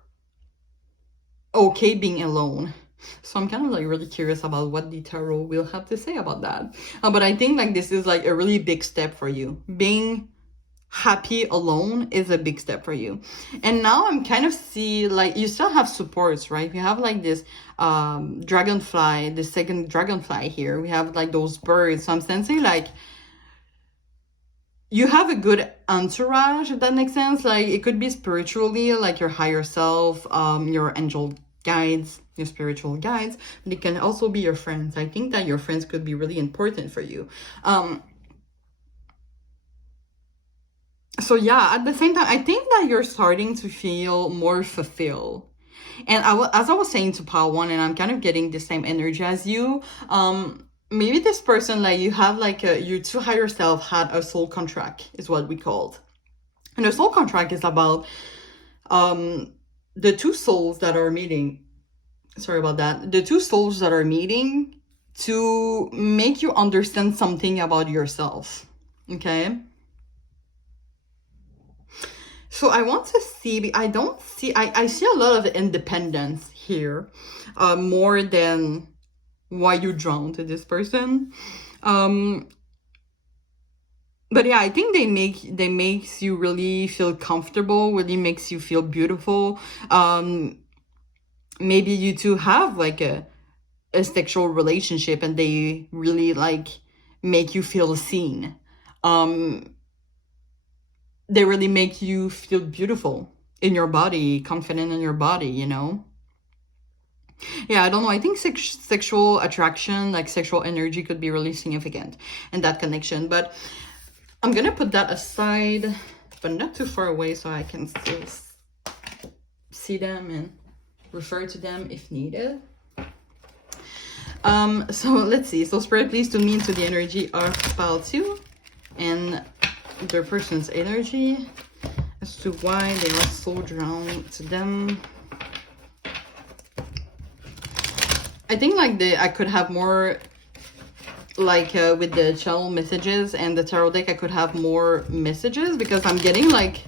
okay being alone. So I'm kind of like really curious about what the tarot will have to say about that. But I think like this is like a really big step for you. Being happy alone is a big step for you. And now I'm kind of see like you still have supports, right? You have like this dragonfly, the second dragonfly here. We have like those birds. So I'm sensing like you have a good entourage, if that makes sense. Like it could be spiritually, like your higher self, your angel guides, your spiritual guides, but it can also be your friends. I think that your friends could be really important for you. So yeah, at the same time, I think that you're starting to feel more fulfilled. And as I was saying to Part 1, and I'm kind of getting the same energy as you, maybe this person, like you have like your two higher self had a soul contract, is what we called. And a soul contract is about the two souls that are meeting. Sorry about that. The two souls that are meeting to make you understand something about yourself. Okay? So I want to see, I see a lot of independence here, more than why you're drawn to this person. But yeah, I think they makes you really feel comfortable, really makes you feel beautiful. Maybe you two have like a sexual relationship and they really like make you feel seen. They really make you feel beautiful in your body, confident in your body, you know? Yeah, I don't know. I think sexual attraction, like sexual energy could be really significant in that connection. But I'm going to put that aside, but not too far away so I can still see them and refer to them if needed. So let's see. So Spirit, please tune me into the energy of pile 2 and their person's energy as to why they are so drawn to them. I think like I could have more like with the channel messages and the tarot deck, I could have more messages because I'm getting like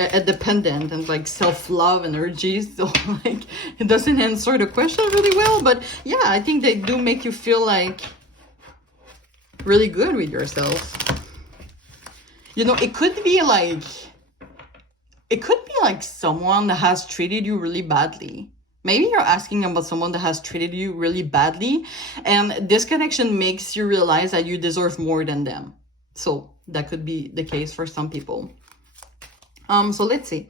a dependent and like self-love energy, so like it doesn't answer the question really well. But yeah, I think they do make you feel like really good with yourself. You know, it could be like someone that has treated you really badly. Maybe you're asking about someone that has treated you really badly, and this connection makes you realize that you deserve more than them. So that could be the case for some people. So let's see.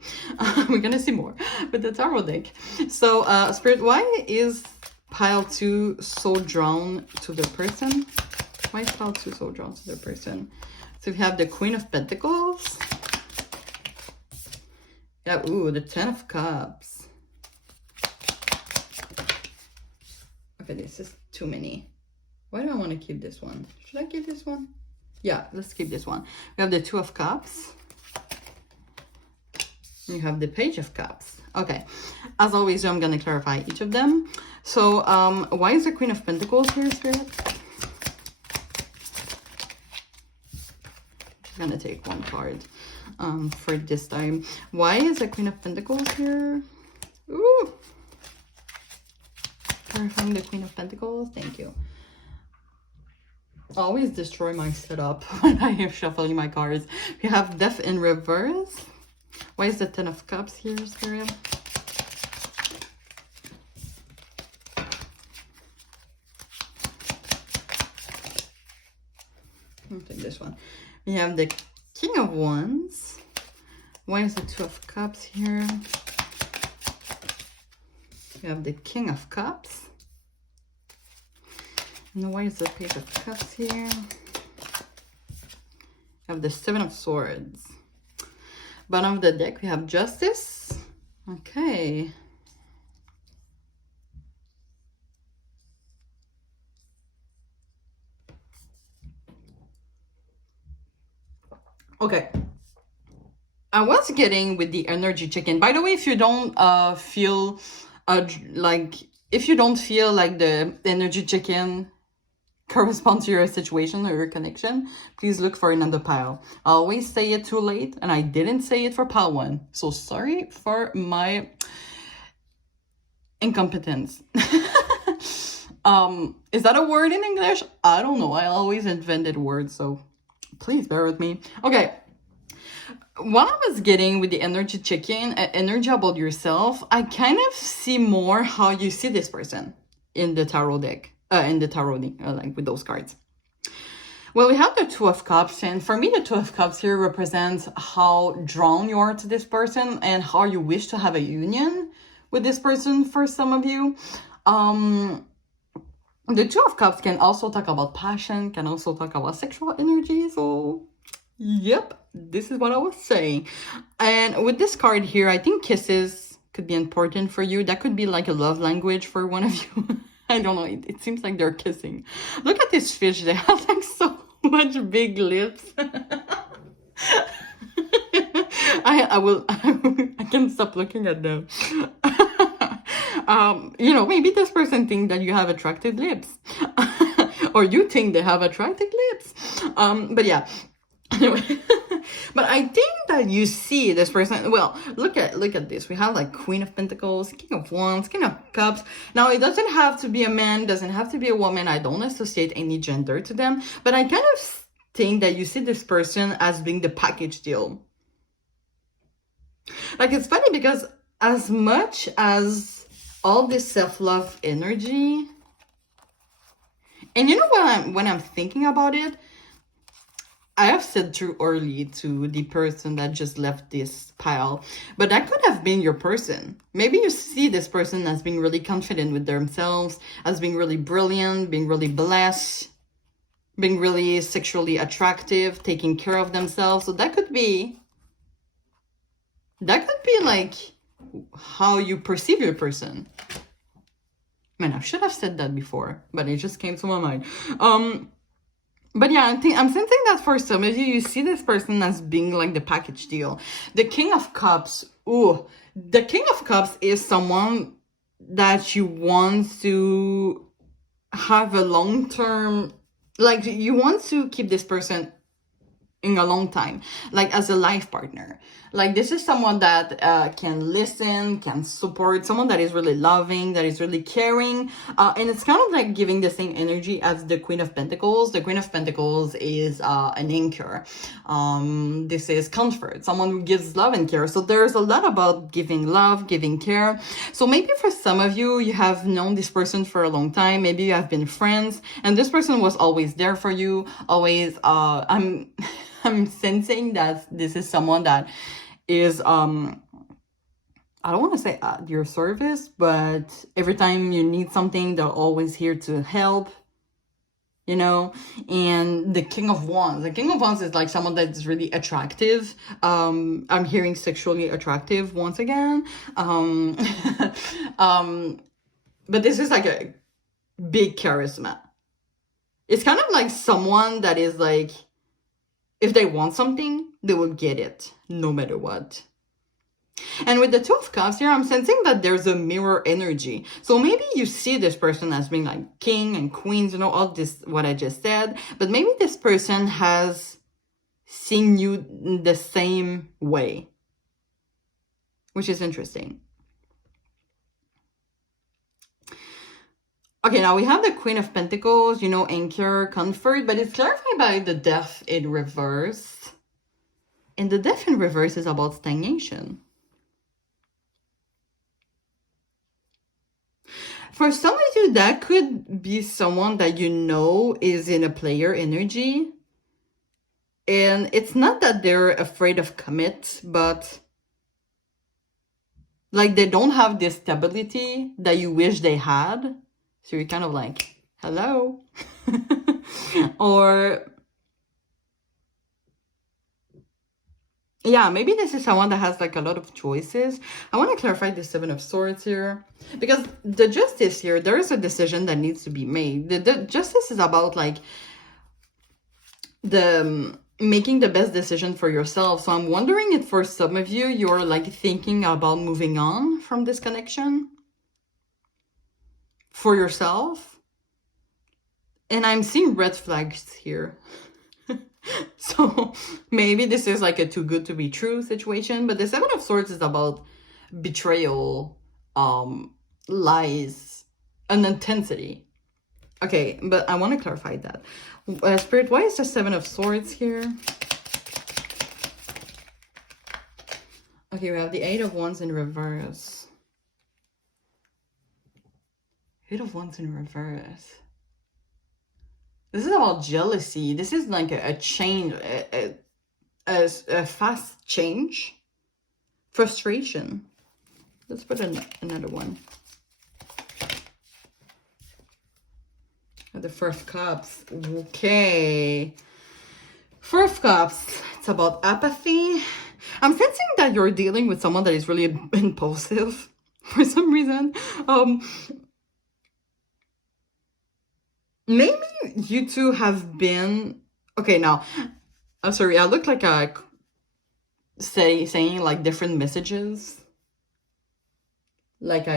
We're gonna see more with the tarot deck. So Spirit, why is pile 2 so drawn to the person? Why is pile 2 so drawn to the person? So we have the Queen of Pentacles. Yeah, ooh, the 10 of Cups. Okay, this is too many. Why do I want to keep this one? Should I keep this one? Yeah, let's keep this one. We have the 2 of Cups. You have the Page of Cups. Okay, as always, I'm going to clarify each of them. So, why is the Queen of Pentacles here, Spirit? I'm going to take one card for this time. Why is the Queen of Pentacles here? Ooh. Clarifying the Queen of Pentacles. Thank you. Always destroy my setup when I am shuffling my cards. We have Death in reverse. Why is the 10 of Cups here, Spirit? I'll take this one. We have the King of Wands. Why is the 2 of Cups here? We have the King of Cups. And why is the Page of Cups here? We have the 7 of Swords. Bottom of the deck, we have Justice. Okay. Okay. I was getting with the energy check-in. By the way, if you don't feel if you don't feel like the energy check-in corresponds to your situation or your connection, please look for another pile. I always say it too late, and I didn't say it for pile 1. So sorry for my incompetence. Is that a word in English? I don't know. I always invented words, so please bear with me. Okay. What I was getting with the energy check-in, energy about yourself, I kind of see more how you see this person in the tarot deck. In the tarot deck, like with those cards. Well, we have the 2 of Cups, and for me, the 2 of Cups here represents how drawn you are to this person and how you wish to have a union with this person for some of you. The 2 of Cups can also talk about passion, can also talk about sexual energy, so yep, this is what I was saying. And with this card here, I think kisses could be important for you. That could be like a love language for one of you. I don't know, it seems like they're kissing. Look at this fish, they have like so much big lips. I can't stop looking at them. You know, maybe this person thinks that you have attractive lips. Or you think they have attractive lips. But yeah. Anyway, but I think that you see this person. Well, look at this. We have like Queen of Pentacles, King of Wands, King of Cups. Now, it doesn't have to be a man, doesn't have to be a woman. I don't associate any gender to them, but I kind of think that you see this person as being the package deal. Like, it's funny because as much as all this self-love energy, and you know when I'm thinking about it, I have said too early to the person that just left this pile, but that could have been your person. Maybe you see this person as being really confident with themselves, as being really brilliant, being really blessed, being really sexually attractive, taking care of themselves. So that could be like how you perceive your person. Man, I should have said that before, but it just came to my mind. But yeah, I'm sensing that for some of you, you see this person as being like the package deal. The King of Cups, the King of Cups is someone that you want to have a long-term, like you want to keep this person in a long time, like as a life partner. Like, this is someone that can listen, can support, someone that is really loving, that is really caring. And it's kind of like giving the same energy as the Queen of Pentacles. The Queen of Pentacles is an anchor. This is comfort, someone who gives love and care. So there's a lot about giving love, giving care. So maybe for some of you, you have known this person for a long time. Maybe you have been friends, and this person was always there for you, always. I'm sensing that this is someone that is I don't want to say at your service, but every time you need something, they're always here to help, you know. And the King of Wands, is like someone that's really attractive. I'm hearing sexually attractive once again. But this is like a big charisma. It's kind of like someone that is like, if they want something, they will get it no matter what. And with the Two of Cups here, I'm sensing that there's a mirror energy. So maybe you see this person as being like king and queens, you know, all this, what I just said. But maybe this person has seen you in the same way, which is interesting. Okay, now we have the Queen of Pentacles, you know, anchor, comfort, but it's clarified by the Death in reverse. And the Death in reverse is about stagnation. For some of you, that could be someone that you know is in a player energy. And it's not that they're afraid of commit, but like they don't have this stability that you wish they had. So you're kind of like, hello. Or yeah, maybe this is someone that has like a lot of choices. I want to clarify the Seven of Swords here, because the Justice here, there is a decision that needs to be made. The Justice is about like the making the best decision for yourself. So I'm wondering if for some of you, you're like thinking about moving on from this connection for yourself. And I'm seeing red flags here. So maybe this is like a too good to be true situation, but the Seven of Swords is about betrayal, lies, and intensity. Okay, but I want to clarify that. Spirit, why is the Seven of Swords here? Okay, we have the Eight of Wands in reverse. Eight of Wands in reverse. This is about jealousy. This is like a change, a fast change. Frustration. Let's put another one. The Four of Cups. Okay. Four of Cups. It's about apathy. I'm sensing that you're dealing with someone that is really impulsive for some reason. Maybe you two have been... Okay, now, I'm sorry, I look like I saying like different messages. Like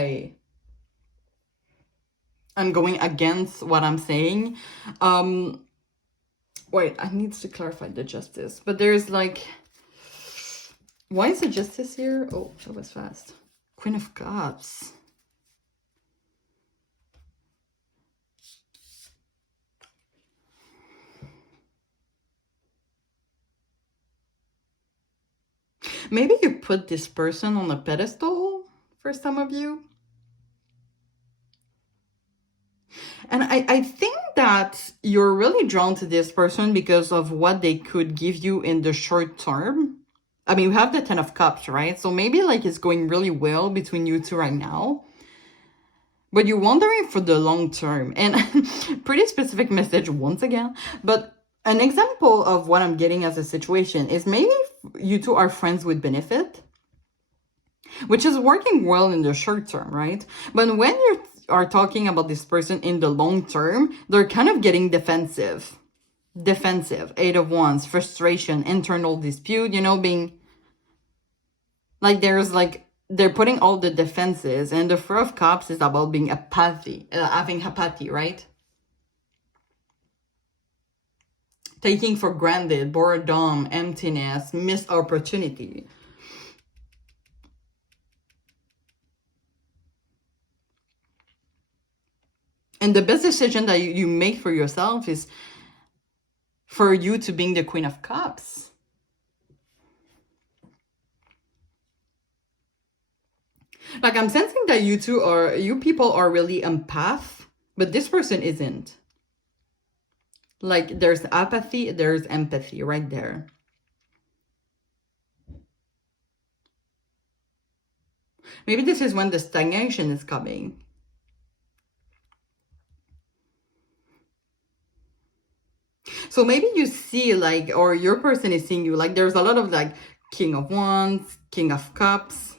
I'm going against what I'm saying. Wait, I need to clarify the Justice. But there's like... Why is the Justice here? Oh, that was fast. Queen of Cups. Maybe you put this person on a pedestal for some of you. And I think that you're really drawn to this person because of what they could give you in the short term. I mean, we have the Ten of Cups, right? So maybe like it's going really well between you two right now. But you're wondering for the long term. And pretty specific message once again. But an example of what I'm getting as a situation is maybe you two are friends with benefit, which is working well in the short term, right? But when you are talking about this person in the long term, they're kind of getting defensive. Eight of Wands, frustration, internal dispute, you know, being like there's like they're putting all the defenses, and the Four of Cups is about being having apathy, right? Taking for granted, boredom, emptiness, missed opportunity. And the best decision that you make for yourself is for you to being the Queen of Cups. Like, I'm sensing that you people are really empath, but this person isn't. Like, there's apathy, there's empathy right there. Maybe this is when the stagnation is coming. So maybe you see, like, or your person is seeing you, like, there's a lot of, like, King of Wands, King of Cups.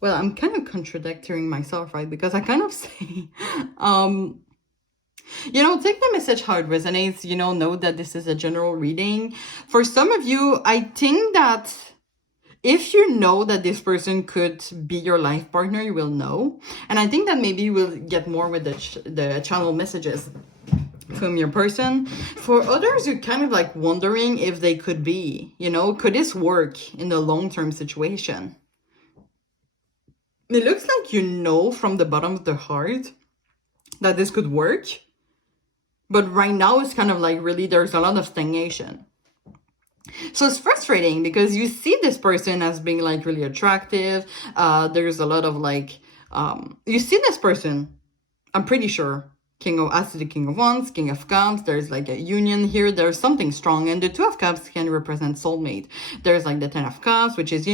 Well, I'm kind of contradicting myself, right? Because I kind of say, take the message how it resonates, know that this is a general reading. For some of you, I think that if you know that this person could be your life partner, you will know. And I think that maybe you will get more with the channel messages from your person. For others, you're kind of like wondering if they could be, could this work in the long-term situation? It looks like from the bottom of the heart that this could work. But right now, it's kind of like really there's a lot of stagnation. So it's frustrating because you see this person as being like really attractive. There's a lot of like, you see this person, I'm pretty sure, as the King of Wands, King of Cups, there's like a union here, there's something strong, and the Two of Cups can represent soulmate. There's like the Ten of Cups, which is,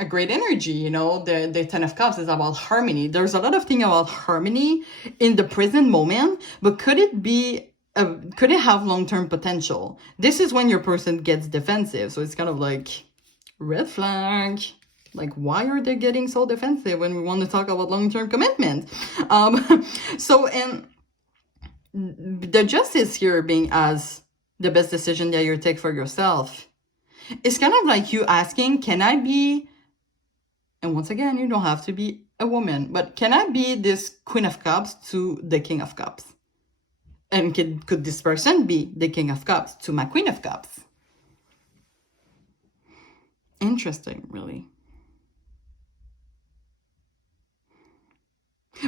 a great energy, the Ten of Cups is about harmony. There's a lot of things about harmony in the present moment, but could it have long-term potential? This is when your person gets defensive, so it's kind of like red flag. Like, why are they getting so defensive when we want to talk about long-term commitment? And the justice here being as the best decision that you take for yourself. It's kind of like you asking, can I be, and once again, you don't have to be a woman, but can I be this Queen of Cups to the King of Cups? And could this person be the King of Cups to my Queen of Cups? Interesting, really.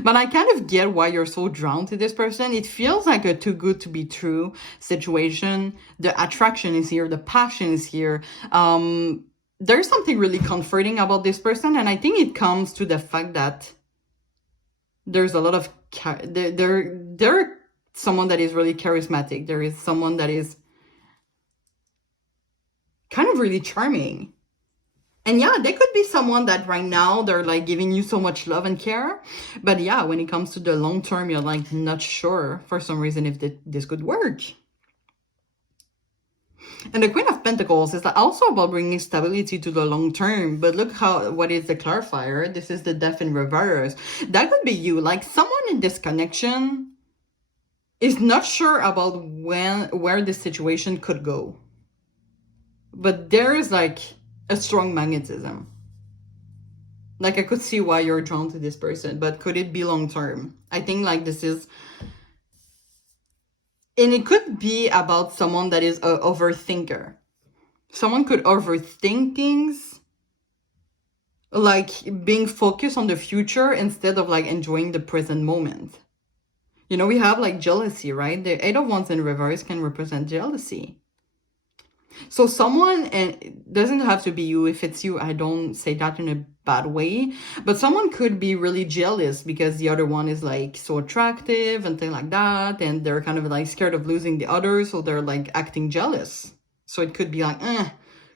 But I kind of get why you're so drawn to this person. It feels like a too good to be true situation. The attraction is here. The passion is here. There's something really comforting about this person. And I think it comes to the fact that there's a lot of... They're someone that is really charismatic. There is someone that is kind of really charming. And yeah, they could be someone that right now they're like giving you so much love and care. But yeah, when it comes to the long term, you're like not sure for some reason if this could work. And the Queen of Pentacles is also about bringing stability to the long term. But look what is the clarifier? This is the Death in reverse. That could be you. Like someone in this connection is not sure about where this situation could go. But there is like a strong magnetism. Like, I could see why you're drawn to this person, but could it be long-term? I think, like, this is... And it could be about someone that is an overthinker. Someone could overthink things, like, being focused on the future instead of, like, enjoying the present moment. We have, like, jealousy, right? The Eight of Wands in reverse can represent jealousy. So someone, and it doesn't have to be you. If it's you, I don't say that in a bad way, but someone could be really jealous because the other one is like so attractive and things like that, and they're kind of like scared of losing the other, so they're like acting jealous. So it could be like,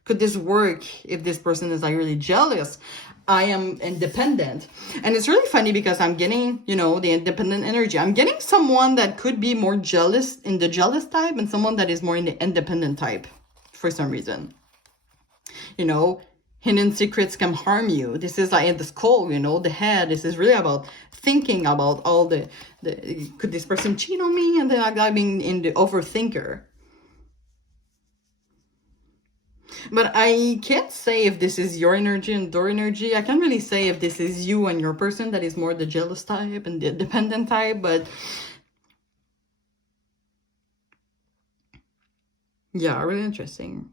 could this work if this person is like really jealous? I am independent. And it's really funny because I'm getting, the independent energy. I'm getting someone that could be more jealous in the jealous type and someone that is more in the independent type. For some reason, hidden secrets can harm you. This is like in the skull, the head. This is really about thinking about all the could this person cheat on me? And then I'm being in the overthinker. But I can't say if this is your energy and their energy. I can't really say if this is you and your person that is more the jealous type and the dependent type, but yeah, really interesting.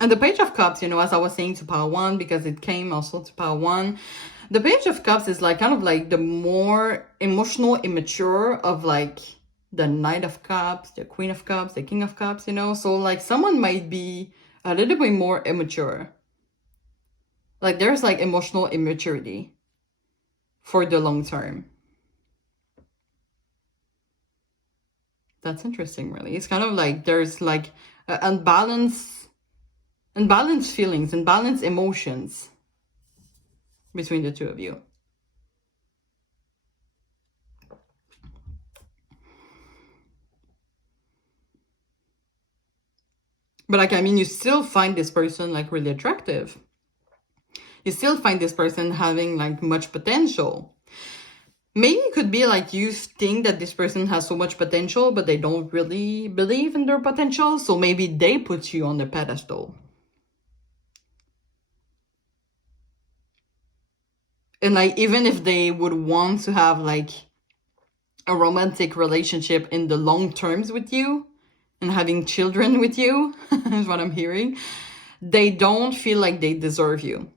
And the Page of Cups, you know, as I was saying to pile one, because it came also to pile one, the Page of Cups is like kind of like the more emotional, immature of like the Knight of Cups, the Queen of Cups, the King of Cups, you know. So like someone might be a little bit more immature. Like there's like emotional immaturity for the long term. That's interesting, really. It's kind of like there's like unbalanced feelings, unbalanced emotions between the two of you. But like, I mean, you still find this person like really attractive. You still find this person having like much potential. Maybe it could be like you think that this person has so much potential, but they don't really believe in their potential. So maybe they put you on the pedestal. And like, even if they would want to have like a romantic relationship in the long terms with you and having children with you, is what I'm hearing, they don't feel like they deserve you.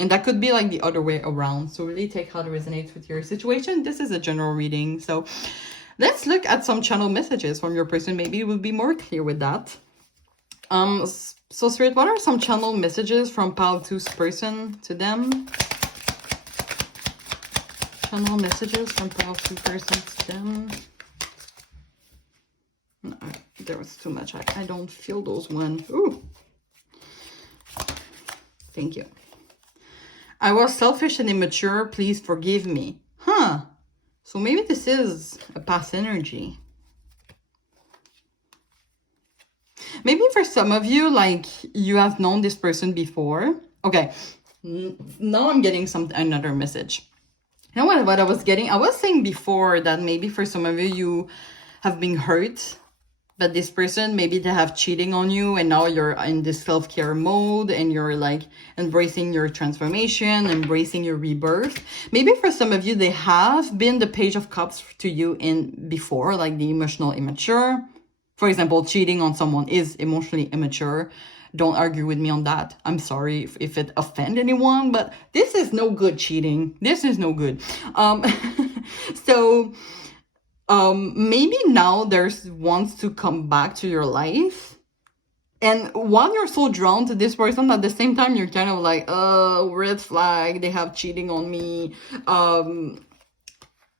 And that could be like the other way around. So really take how it resonates with your situation. This is a general reading. So let's look at some channel messages from your person. Maybe we'll be more clear with that. So Spirit, what are some channel messages from pile 2's person to them? Channel messages from pile 2 person to them. No, there was too much. I don't feel those one. Ooh. Thank you. I was selfish and immature. Please forgive me. Huh. So maybe this is a past energy. Maybe for some of you, like, you have known this person before. Okay. Now I'm getting another message. You know what I was getting? I was saying before that maybe for some of you, you have been hurt. But this person, maybe they have cheating on you and now you're in this self-care mode and you're like embracing your transformation, embracing your rebirth. Maybe for some of you, they have been the Page of Cups to you in before, like the emotional immature. For example, cheating on someone is emotionally immature. Don't argue with me on that. I'm sorry if it offend anyone, but this is no good cheating. This is no good. So... maybe now there's wants to come back to your life, and while you're so drawn to this person, at the same time you're kind of like, red flag, they have cheating on me.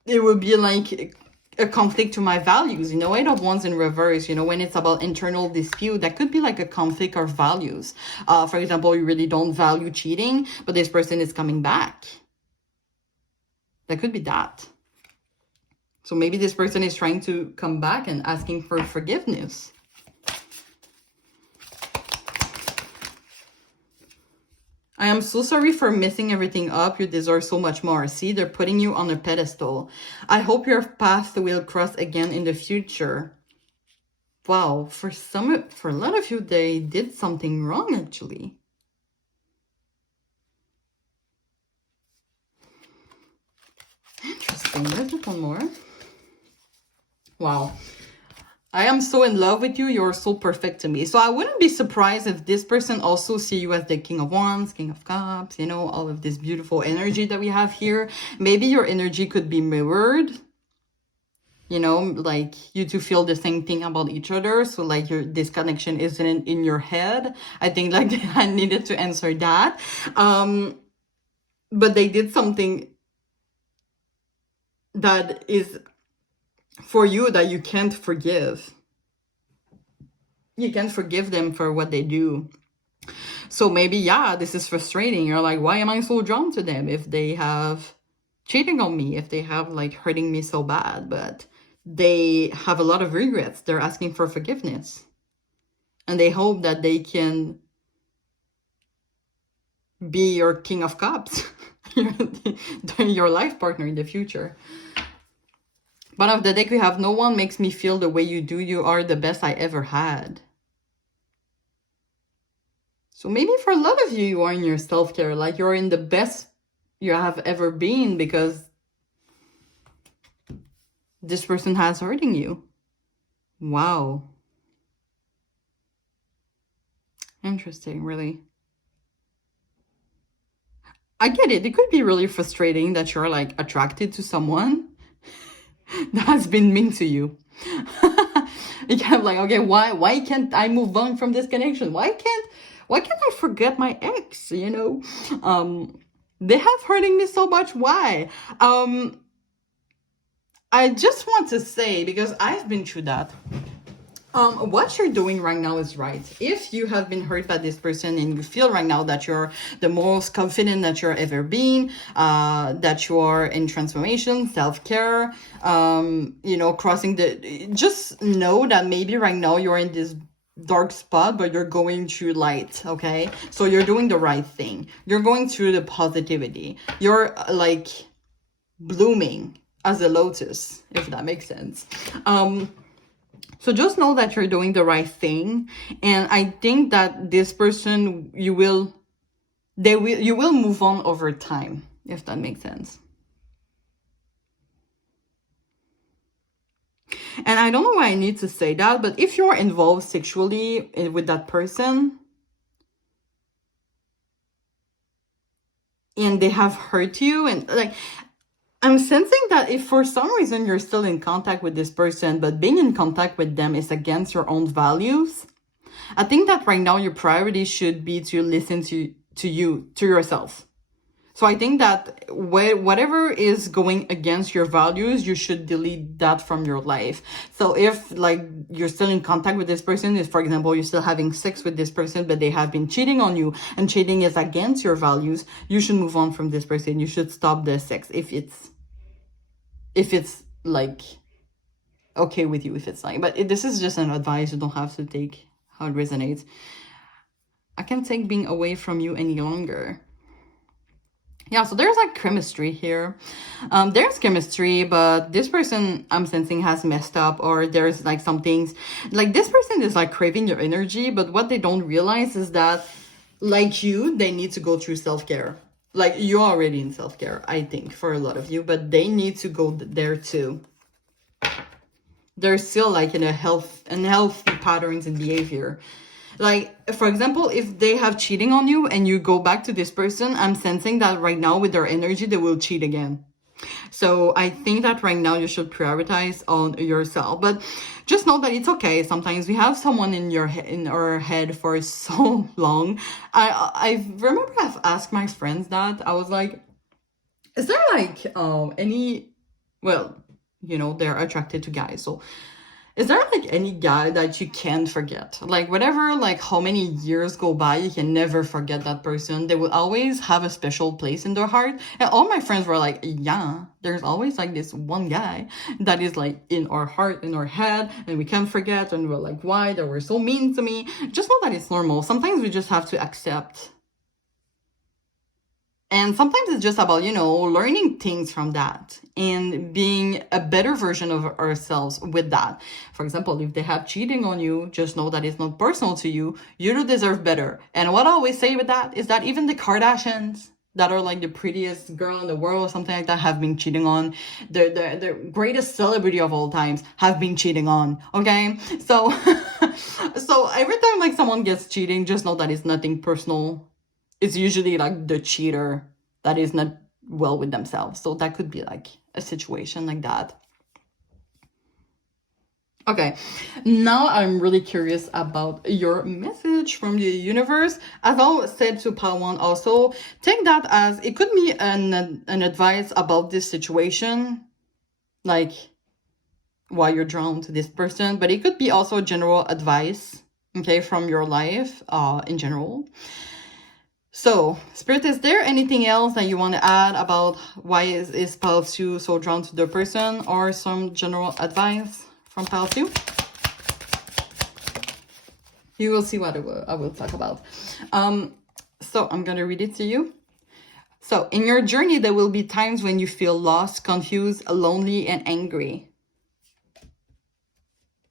It would be like a conflict to my values, you know. Eight of Wands in reverse, you know, when it's about internal dispute, that could be like a conflict of values. For example, you really don't value cheating, but this person is coming back. That could be that. So maybe this person is trying to come back and asking for forgiveness. I am so sorry for messing everything up. You deserve so much more. See, they're putting you on a pedestal. I hope your path will cross again in the future. Wow, for a lot of you, they did something wrong, actually. Interesting. Let's look one more. Wow. I am so in love with you. You're so perfect to me. So I wouldn't be surprised if this person also see you as the King of Wands, King of Cups, you know, all of this beautiful energy that we have here. Maybe your energy could be mirrored. You know, like you two feel the same thing about each other. So like this connection isn't in your head. I think like I needed to answer that. But they did something that is for you that you can't forgive. You can't forgive them for what they do. So maybe, yeah, this is frustrating. You're like, why am I so drawn to them if they have cheating on me, if they have like hurting me so bad? But they have a lot of regrets. They're asking for forgiveness. And they hope that they can be your King of Cups, your life partner in the future. Bottom of the deck, we have no one makes me feel the way you do. You are the best I ever had. So maybe for a lot of you, you are in your self-care, like you're in the best you have ever been because this person has hurting you. Wow. Interesting, really. I get it. It could be really frustrating that you're like attracted to someone that has been mean to you. You kind of like, okay, why can't I move on from this connection? Why can't I forget my ex? They have hurting me so much. Why? I just want to say, because I've been through that. What you're doing right now is right. If you have been hurt by this person and you feel right now that you're the most confident that you're ever been, that you are in transformation, self-care, crossing just know that maybe right now you're in this dark spot, but you're going through light, okay? So you're doing the right thing. You're going through the positivity. You're like blooming as a lotus, if that makes sense. So just know that you're doing the right thing. And I think that this person, you will move on over time, if that makes sense. And I don't know why I need to say that, but if you're involved sexually with that person and they have hurt you, and like, I'm sensing that if for some reason you're still in contact with this person, but being in contact with them is against your own values, I think that right now your priority should be to listen to yourself. So I think that whatever is going against your values, you should delete that from your life. So if like you're still in contact with this person, if for example you're still having sex with this person, but they have been cheating on you and cheating is against your values, you should move on from this person. You should stop the sex if it's like okay with you, if it's like, but this is just an advice. You don't have to take how it resonates. I can't take being away from you any longer. Yeah, so there's like chemistry here. There's chemistry, but this person I'm sensing has messed up, or there's like some things like this person is like craving your energy, but what they don't realize is that like they need to go through self-care. Like you're already in self-care, I think, for a lot of you, but they need to go there too. They're still like in unhealthy patterns and behavior. Like, for example, if they have cheating on you and you go back to this person, I'm sensing that right now with their energy, they will cheat again. So I think that right now you should prioritize on yourself. But just know that it's okay. Sometimes we have someone in our head for so long. I remember I've asked my friends that. I was like, is there like any, well, they're attracted to guys. So is there like any guy that you can't forget? Like whatever, like how many years go by, you can never forget that person. They will always have a special place in their heart. And all my friends were like, yeah, there's always like this one guy that is like in our heart, in our head, and we can't forget. And we're like, why? They were so mean to me. Just know that it's normal. Sometimes we just have to accept. And sometimes it's just about, learning things from that and being a better version of ourselves with that. For example, if they have cheating on you, just know that it's not personal to you. You do deserve better. And what I always say with that is that even the Kardashians that are like the prettiest girl in the world or something like that have been cheating on. The greatest celebrity of all times have been cheating on. Okay? So, so every time like someone gets cheating, just know that it's nothing personal. It's usually like the cheater that is not well with themselves. So that could be like a situation like that. Okay, now I'm really curious about your message from the universe. As I said to Pawan also, take that as it could be an advice about this situation, like why you're drawn to this person, but it could be also general advice, okay, from your life in general. So, Spirit, is there anything else that you want to add about why is Pile 2 so drawn to the person, or some general advice from Pile 2? You will see what I will talk about. So, I'm going to read it to you. So, in your journey, there will be times when you feel lost, confused, lonely, and angry.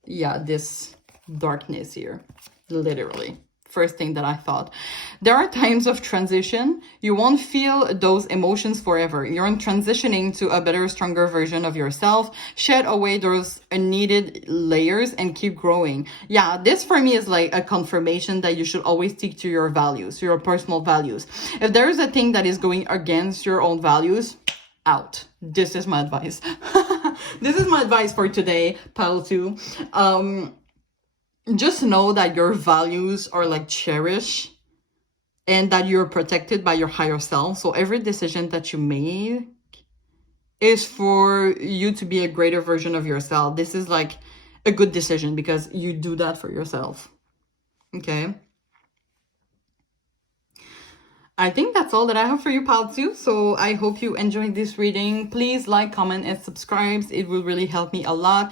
Yeah, this darkness here, literally. first thing that I thought. There are times of transition. You won't feel those emotions forever. You're transitioning to a better, stronger version of yourself. Shed away those unneeded layers and keep growing. Yeah, this for me is like a confirmation that you should always stick to your values, your personal values. If there is a thing that is going against your own values, out. This is my advice. This is my advice for today, pile 2. Just know that your values are like cherished and that you're protected by your higher self. So every decision that you make is for you to be a greater version of yourself. This is like a good decision because you do that for yourself. Okay. I think that's all that I have for you, pile 2. So I hope you enjoyed this reading. Please like, comment, and subscribe. It will really help me a lot.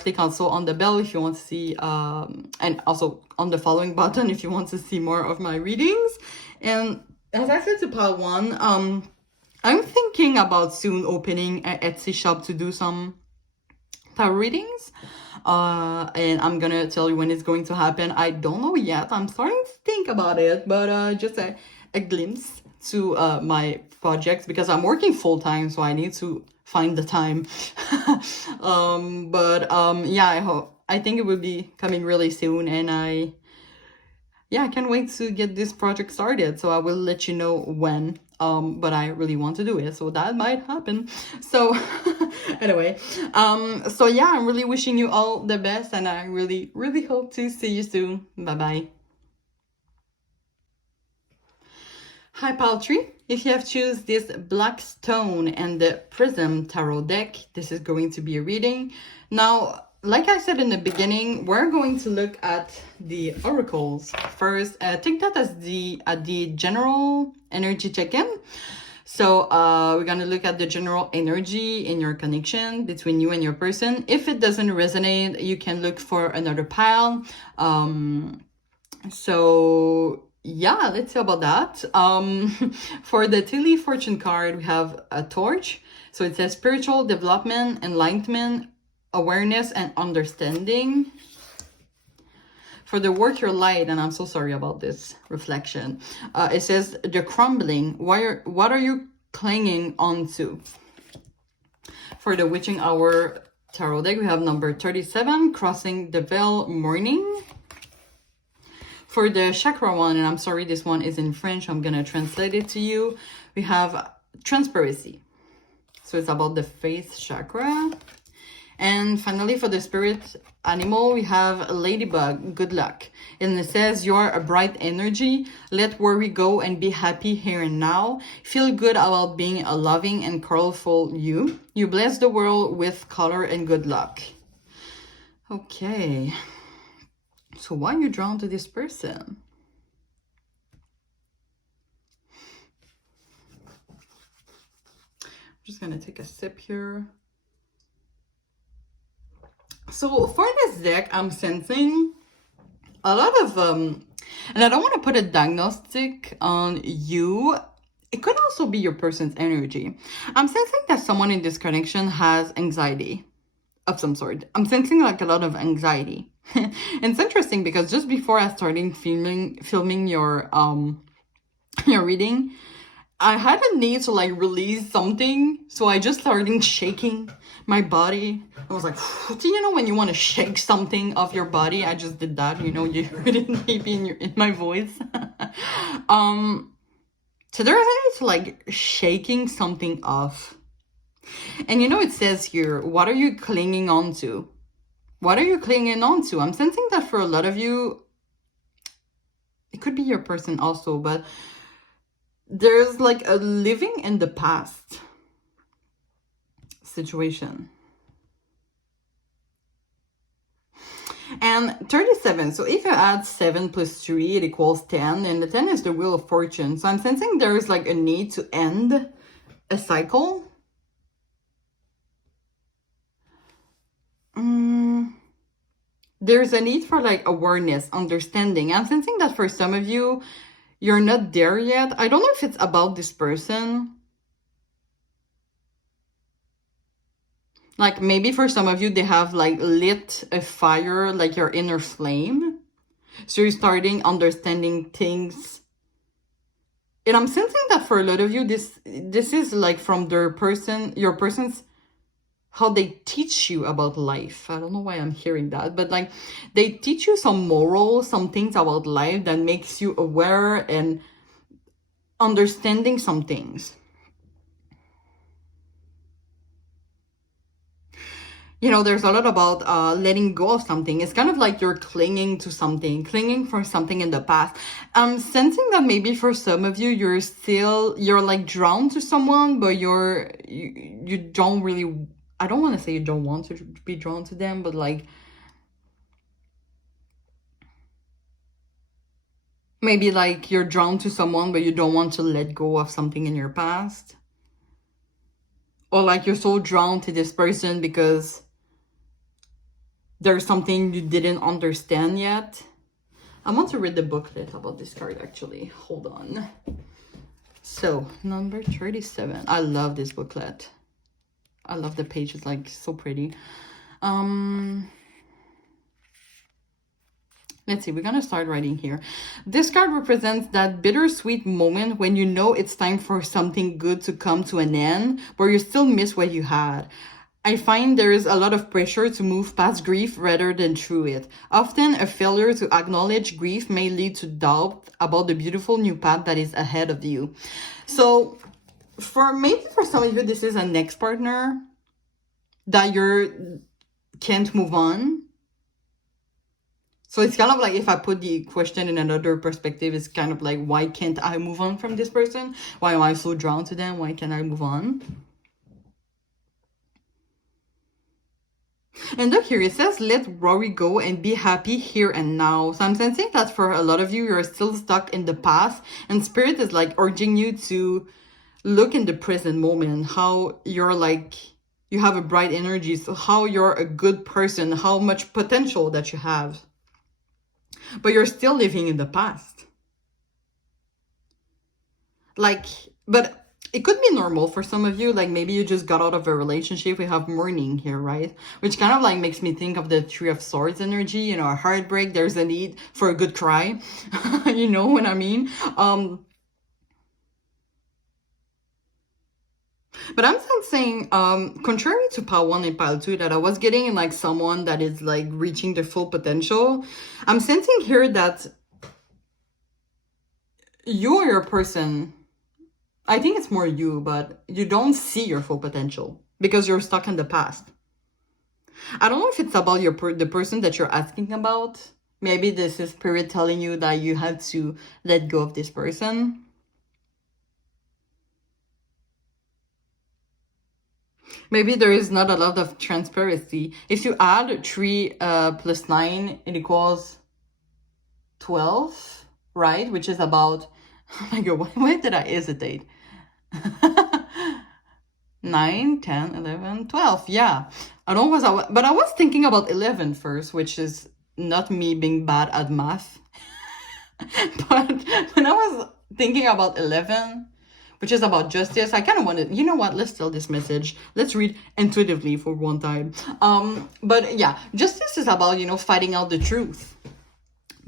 Click also on the bell if you want to see, and also on the following button if you want to see more of my readings. And as I said to pile 1, I'm thinking about soon opening an Etsy shop to do some tarot readings. And I'm gonna tell you when it's going to happen. I don't know yet. I'm starting to think about it, but just a glimpse to my projects because I'm working full-time, so I need to find the time. Yeah, I think it will be coming really soon, and I can't wait to get this project started. So I will let you know when. But I really want to do it, so that might happen. So anyway, so yeah, I'm really wishing you all the best, and I really, really hope to see you soon. Bye-bye. Hi, pile 3. If you have choose this black stone and the prism tarot deck, this is going to be a reading. Now, like I said in the beginning, we're going to look at the oracles first. Take that as the general energy check-in. So we're going to look at the general energy in your connection between you and your person. If it doesn't resonate, you can look for another pile. So yeah, let's see about that. For the Tilly fortune card, we have a torch. So it says spiritual development, enlightenment, awareness, and understanding. For the work your light, and I'm so sorry about this reflection, it says the crumbling. What are you clinging onto? For the witching hour tarot deck, we have number 37, crossing the veil, morning. For the chakra one, and I'm sorry, this one is in French, I'm gonna translate it to you. We have transparency. So it's about the faith chakra. And finally, for the spirit animal, we have ladybug, good luck. And it says, you're a bright energy. Let worry go and be happy here and now. Feel good about being a loving and colorful you. You bless the world with color and good luck. Okay. So why are you drawn to this person? I'm just going to take a sip here. So for this deck, I'm sensing a lot of, and I don't want to put a diagnostic on you. It could also be your person's energy. I'm sensing that someone in this connection has anxiety of some sort. I'm sensing like a lot of anxiety. And it's interesting because just before I started filming your reading, I had a need to like release something, so I just started shaking my body. I was like, do you know when you want to shake something off your body? I just did that, you know, you heard it maybe in my voice. So there's a need to like shaking something off. And you know, it says here, what are you clinging on to? What are you clinging on to? I'm sensing that for a lot of you, it could be your person also, but there's like a living in the past situation. And 37, so if you add 7 plus 3, it equals 10, and the 10 is the wheel of fortune. So I'm sensing there is like a need to end a cycle. There's a need for like awareness, understanding. I'm sensing that for some of you, you're not there yet. I don't know if it's about this person. Like maybe for some of you, they have like lit a fire, like your inner flame. So you're starting understanding things. And I'm sensing that for a lot of you, this is like from your person's, how they teach you about life. I don't know why I'm hearing that, but like they teach you some morals, some things about life that makes you aware and understanding some things. You know, there's a lot about letting go of something. It's kind of like you're clinging to something, clinging for something in the past. I'm sensing that maybe for some of you, you're like drawn to someone, but you don't really, I don't want to say you don't want to be drawn to them, but like maybe like you're drawn to someone, but you don't want to let go of something in your past. Or like you're so drawn to this person because there's something you didn't understand yet. I want to read the booklet about this card actually. Hold on. So, number 37. I love this booklet. I love the page. It's like so pretty. Let's see, we're gonna start writing here. This card represents that bittersweet moment when you know it's time for something good to come to an end, but you still miss what you had. I find there is a lot of pressure to move past grief rather than through it. Often, a failure to acknowledge grief may lead to doubt about the beautiful new path that is ahead of you. So, maybe for some of you, this is an ex-partner that you can't move on. So it's kind of like, if I put the question in another perspective, it's kind of like, why can't I move on from this person? Why am I so drawn to them? Why can't I move on? And look here, it says, let worry go and be happy here and now. So I'm sensing that for a lot of you, you're still stuck in the past. And Spirit is like urging you to look in the present moment. How you're like, you have a bright energy. So how you're a good person. How much potential that you have. But you're still living in the past. Like, but it could be normal for some of you, like maybe you just got out of a relationship. We have mourning here, right? Which kind of like makes me think of the Three of Swords energy, you know, a heartbreak, there's a need for a good cry. You know what I mean? But I'm saying, contrary to pile 1 and pile 2, that I was getting like someone that is like reaching their full potential, I'm sensing here that you or your person, I think it's more you, but you don't see your full potential because you're stuck in the past. I don't know if it's about the person that you're asking about. Maybe this is Spirit telling you that you have to let go of this person. Maybe there is not a lot of transparency. If you add 3 plus 9, it equals 12, right? Which is about, oh my god, why did I hesitate? 9, 10, 11, 12. Yeah. I don't know, but I was thinking about 11 first, which is not me being bad at math. But when I was thinking about 11, which is about justice, I kind of wanted, you know what, let's tell this message. Let's read intuitively for one time. But yeah, justice is about, you know, fighting out the truth.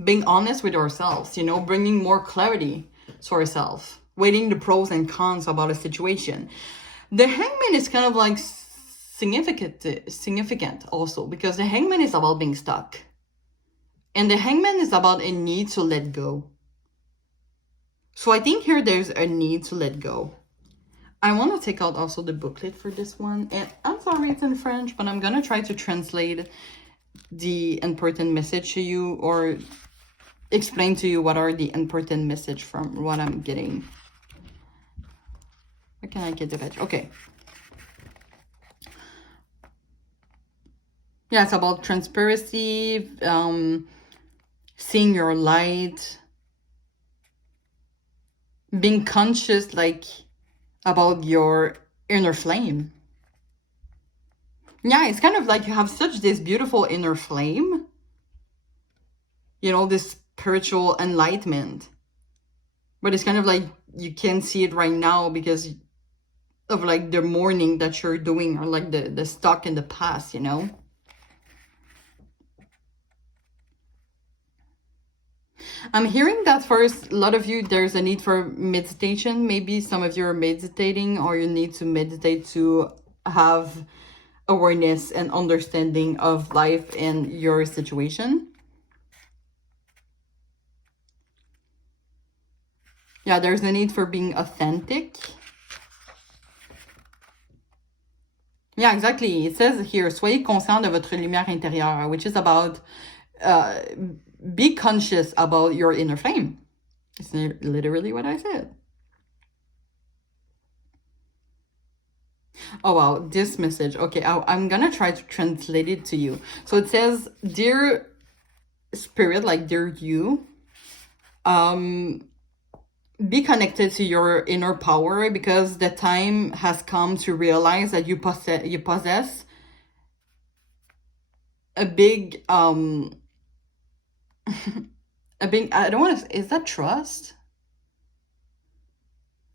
Being honest with ourselves, you know, bringing more clarity to ourselves. Weighing the pros and cons about a situation. The Hangman is kind of like significant also, because the Hangman is about being stuck. And the Hangman is about a need to let go. So I think here there's a need to let go. I want to take out also the booklet for this one. And I'm sorry it's in French, but I'm going to try to translate the important message to you, or explain to you what are the important message from what I'm getting. Where can I get the badge? Okay. Yeah, it's about transparency, seeing your light, being conscious, like, about your inner flame. Yeah, it's kind of like you have such this beautiful inner flame. You know, this spiritual enlightenment. But it's kind of like you can't see it right now because of like the mourning that you're doing, or like the stuck in the past, you know? I'm hearing that for a lot of you, there's a need for meditation. Maybe some of you are meditating, or you need to meditate to have awareness and understanding of life and your situation. Yeah, there's a need for being authentic. Yeah, exactly. It says here, soyez conscient de votre lumière intérieure, which is about be conscious about your inner flame. It's literally what I said. Oh, wow, this message. Okay, I'm gonna try to translate it to you. So it says, dear spirit, like dear you, be connected to your inner power, because the time has come to realize that you possess a big I don't want to, is that trust?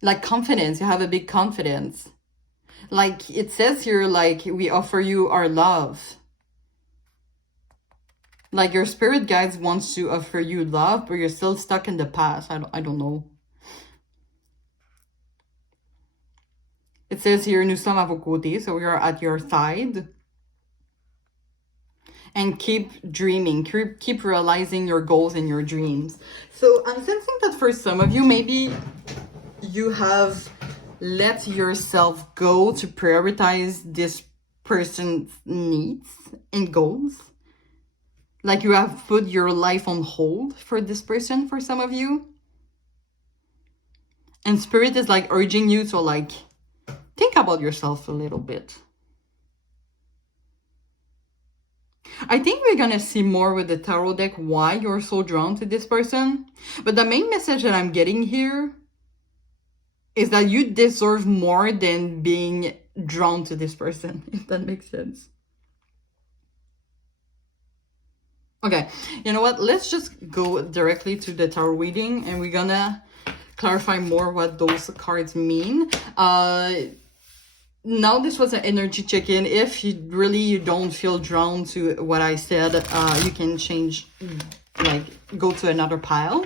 Like confidence. You have a big confidence. Like it says here, like we offer you our love. Like your spirit guides wants to offer you love, but you're still stuck in the past. I don't know. It says here, nous sommes à vos côtés, so we are at your side. And keep dreaming, keep realizing your goals and your dreams. So I'm sensing that for some of you, maybe you have let yourself go to prioritize this person's needs and goals. Like you have put your life on hold for this person, for some of you. And spirit is like urging you to like think about yourself a little bit. I think we're gonna see more with the tarot deck why you're so drawn to this person. But the main message that I'm getting here is that you deserve more than being drawn to this person, if that makes sense. Okay, you know what? Let's just go directly to the tarot reading, and we're gonna clarify more what those cards mean. Now this was an energy check-in. If you don't feel drawn to what I said, you can change, like go to another pile.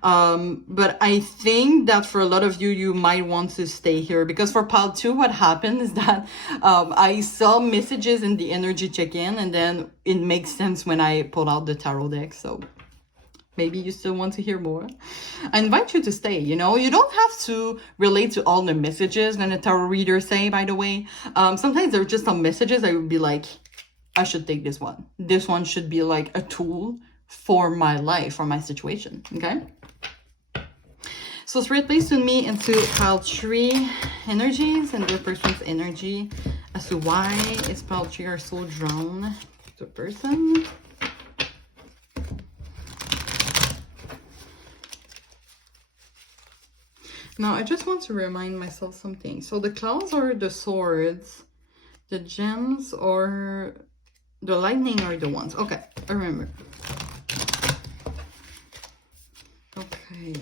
But I think that for a lot of you, you might want to stay here, because for pile 2, what happened is that I saw messages in the energy check-in, and then it makes sense when I pulled out the tarot deck. So maybe you still want to hear more. I invite you to stay, you know. You don't have to relate to all the messages when a tarot reader say, by the way. Sometimes there are just some messages I would be like, I should take this one. This one should be like a tool for my life, for my situation, okay? So Spirit, please tune me into pile 3 energies and the person's energy as to why is pile 3 are so drawn to a person. Now, I just want to remind myself something. So the clouds are the swords, the gems or the lightning are the ones. Okay, I remember. Okay.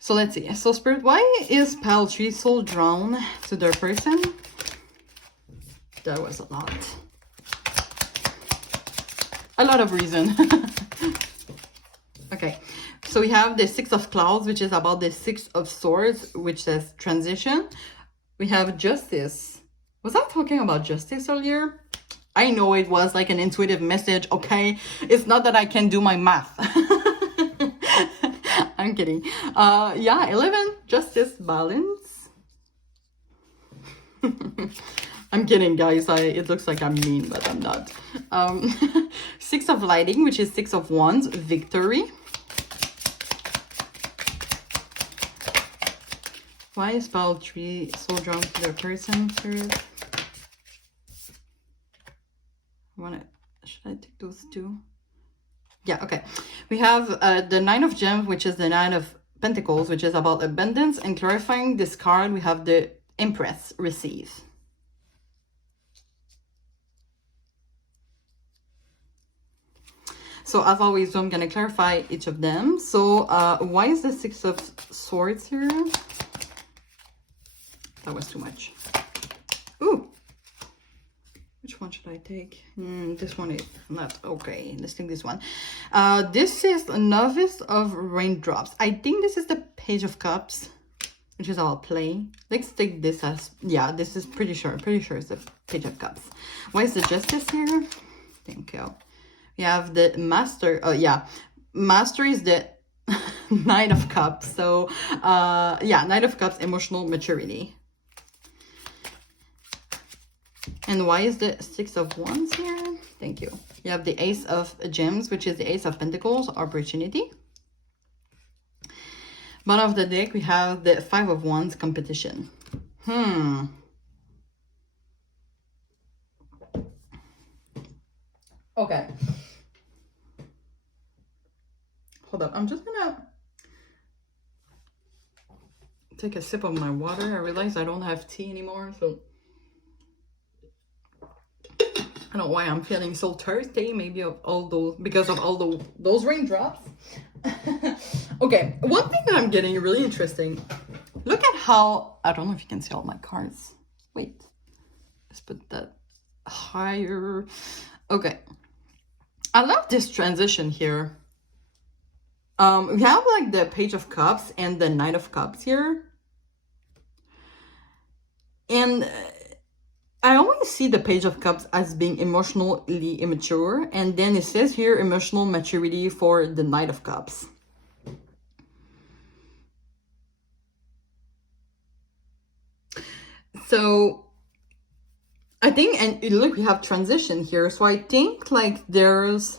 So let's see. So Spirit, why is pile 3 so drawn to their person? That was a lot. A lot of reason. Okay. So we have the 6 of clouds, which is about the 6 of swords, which says transition. We have justice. Was I talking about justice earlier? I know it was like an intuitive message, okay? It's not that I can do my math. I'm kidding. Yeah, 11, justice, balance. I'm kidding, guys. It looks like I'm mean, but I'm not. 6 of lighting, which is 6 of wands, victory. Why is pile 3 so drawn to their person, Spirit? Should I take those 2? Yeah, okay. We have the 9 of gems, which is the 9 of pentacles, which is about abundance. And clarifying this card, we have the Empress, receive. So as always, I'm going to clarify each of them. So why is the 6 of swords here? That was too much. Ooh. Which one should I take? This one is not okay. Let's take this one. This is a Novice of Raindrops. I think this is the Page of Cups, which is our play. Let's take this as, yeah, this is pretty sure it's the Page of Cups. Why is the Justice here? Thank you. We have the Master. Oh, yeah. Master is the Knight of Cups. So, yeah, Knight of Cups, emotional maturity. And why is the Six of Wands here? Thank you. You have the Ace of Gems, which is the Ace of Pentacles, opportunity. Bottom of the deck, we have the Five of Wands, competition. Okay. Hold up. I'm just gonna take a sip of my water. I realize I don't have tea anymore, so I don't know why I'm feeling so thirsty. Maybe of all those, because of all those raindrops. Okay, one thing that I'm getting really interesting. Look at how, I don't know if you can see all my cards. Wait, let's put that higher. Okay, I love this transition here. We have like the Page of Cups and the Knight of Cups here. And I always see the Page of Cups as being emotionally immature. And then it says here, emotional maturity for the Knight of Cups. So I think, and look, we have transition here. So I think like there's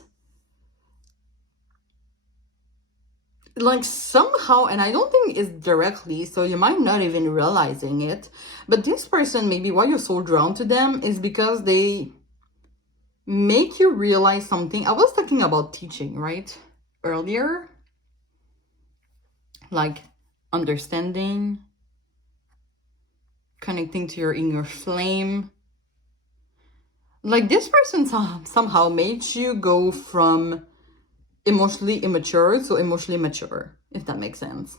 like somehow, and I don't think it's directly, so you might not even realizing it, but this person, maybe why you're so drawn to them is because they make you realize something. I was talking about teaching, right? Earlier. Like understanding, connecting to your inner flame. Like this person somehow made you go from emotionally immature to emotionally mature, if that makes sense.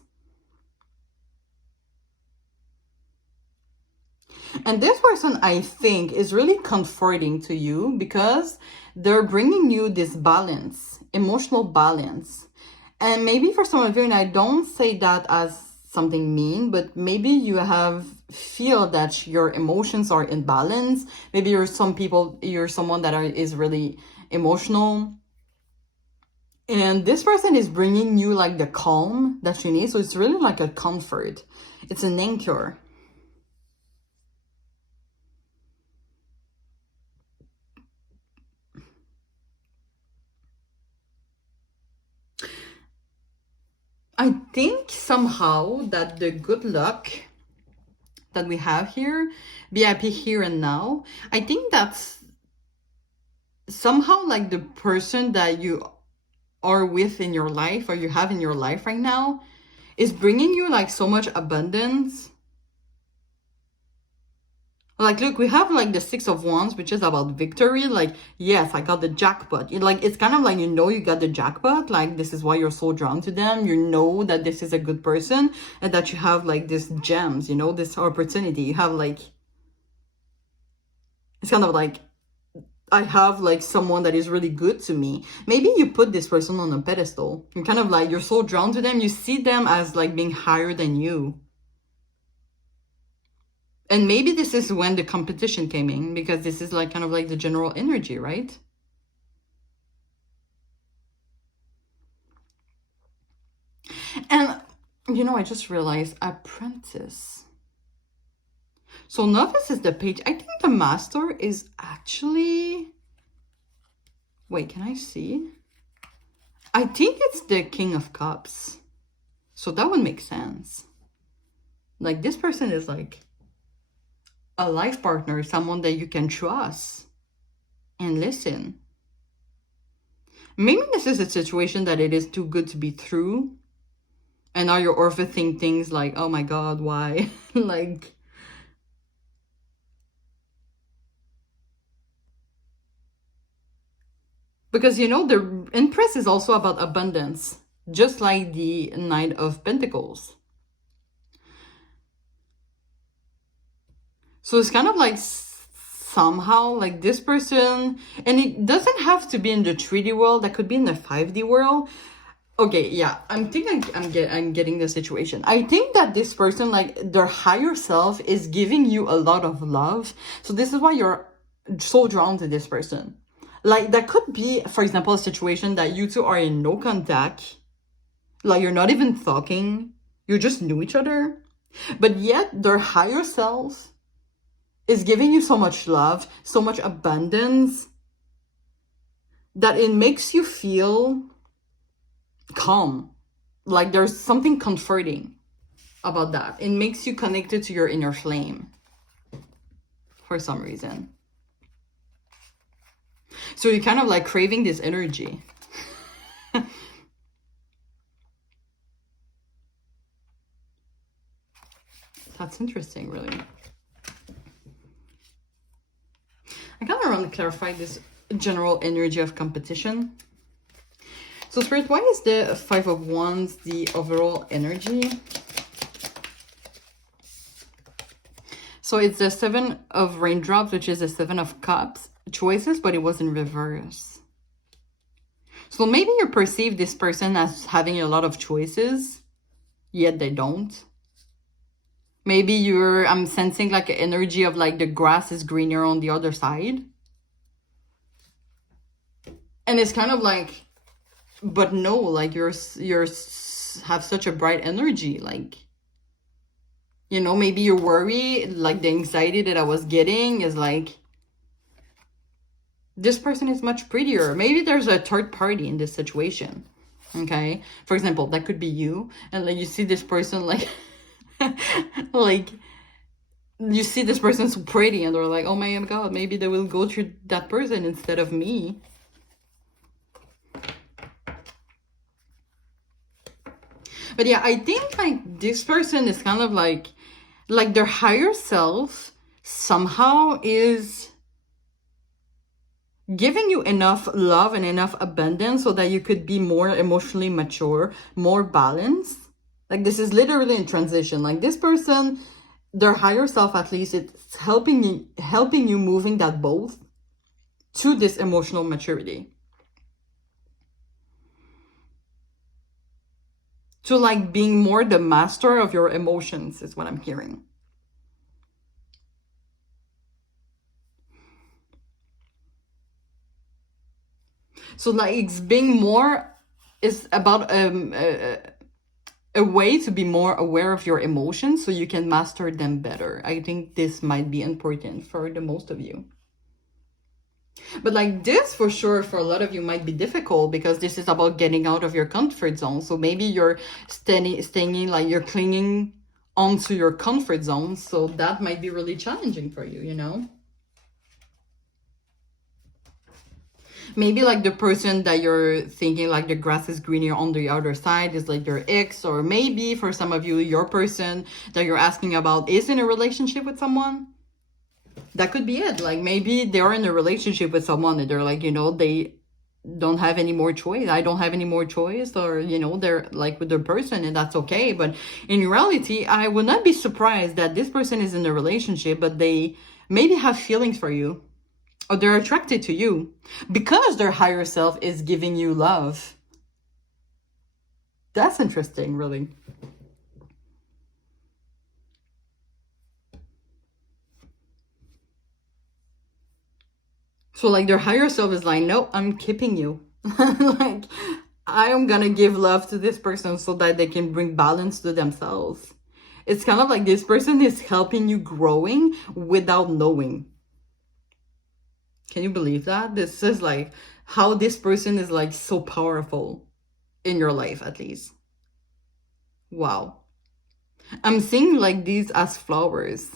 And this person, I think, is really comforting to you because they're bringing you this balance, emotional balance. And maybe for some of you, and I don't say that as something mean, but maybe you feel that your emotions are in balance. Maybe you're someone that is really emotional. And this person is bringing you like the calm that you need. So it's really like a comfort. It's an anchor. I think somehow that the good luck that we have here, be happy here and now, I think that's somehow like the person that you are with in your life or you have in your life right now is bringing you like so much abundance. Like, look, we have like the Six of Wands, which is about victory. Like, yes, I got the jackpot. It's kind of like, you know, you got the jackpot. Like, this is why you're so drawn to them. You know that this is a good person and that you have like these gems, you know, this opportunity. You have like, it's kind of like, I have like someone that is really good to me. Maybe you put this person on a pedestal. You're kind of like, you're so drawn to them. You see them as like being higher than you. And maybe this is when the competition came in, because this is like kind of like the general energy, right? And, you know, I just realized apprentice. So novice is the page. I think the master is actually... Wait, can I see? I think it's the King of Cups. So that would make sense. Like, this person is like a life partner, someone that you can trust and listen. Maybe this is a situation that it is too good to be true. And now you're overthinking things like, oh my God, why? Like, because, you know, the Empress is also about abundance, just like the Knight of Pentacles. So it's kind of like somehow like this person, and it doesn't have to be in the 3D world, that could be in the 5D world. Okay, yeah, I'm getting the situation. I think that this person, like their higher self, is giving you a lot of love. So this is why you're so drawn to this person. Like that could be, for example, a situation that you two are in no contact. Like you're not even talking. You just knew each other. But yet their higher self is giving you so much love, so much abundance, that it makes you feel calm. Like there's something comforting about that. It makes you connected to your inner flame for some reason. So you're kind of like craving this energy. That's interesting, really. I kind of want to clarify this general energy of competition. So Spirit, why is the 5 of Wands the overall energy? So it's the 7 of Raindrops, which is the 7 of Cups, choices, but it was in reverse. So maybe you perceive this person as having a lot of choices, yet they don't. Maybe I'm sensing like an energy of like the grass is greener on the other side. And it's kind of like, but no, like you're have such a bright energy. Like, you know, maybe you're worried, like the anxiety that I was getting is like, this person is much prettier. Maybe there's a third party in this situation. Okay. For example, that could be you. And like you see this person like, like you see this person so pretty and they're like, oh my god, maybe they will go through that person instead of me. But yeah, I think like this person is kind of like their higher self somehow is giving you enough love and enough abundance so that you could be more emotionally mature, more balanced. Like this is literally in transition. Like this person, their higher self, at least, it's helping you moving that both to this emotional maturity. To like being more the master of your emotions is what I'm hearing. So like it's being more is about a way to be more aware of your emotions so you can master them better. I think this might be important for the most of you. But like this for sure for a lot of you might be difficult because this is about getting out of your comfort zone. So maybe you're staying like you're clinging onto your comfort zone. So that might be really challenging for you, you know? Maybe like the person that you're thinking like the grass is greener on the other side is like your ex, or maybe for some of you, your person that you're asking about is in a relationship with someone. That could be it. Like maybe they're in a relationship with someone and they're like, you know, they don't have any more choice. I don't have any more choice, or, you know, they're like with their person and that's okay. But in reality, I would not be surprised that this person is in a relationship, but they maybe have feelings for you. Or they're attracted to you because their higher self is giving you love. That's interesting, really. So like their higher self is like, no, I'm keeping you. Like, I am gonna give love to this person so that they can bring balance to themselves. It's kind of like this person is helping you growing without knowing. Can you believe that? This is like how this person is like so powerful in your life, at least. Wow. I'm seeing like these as flowers.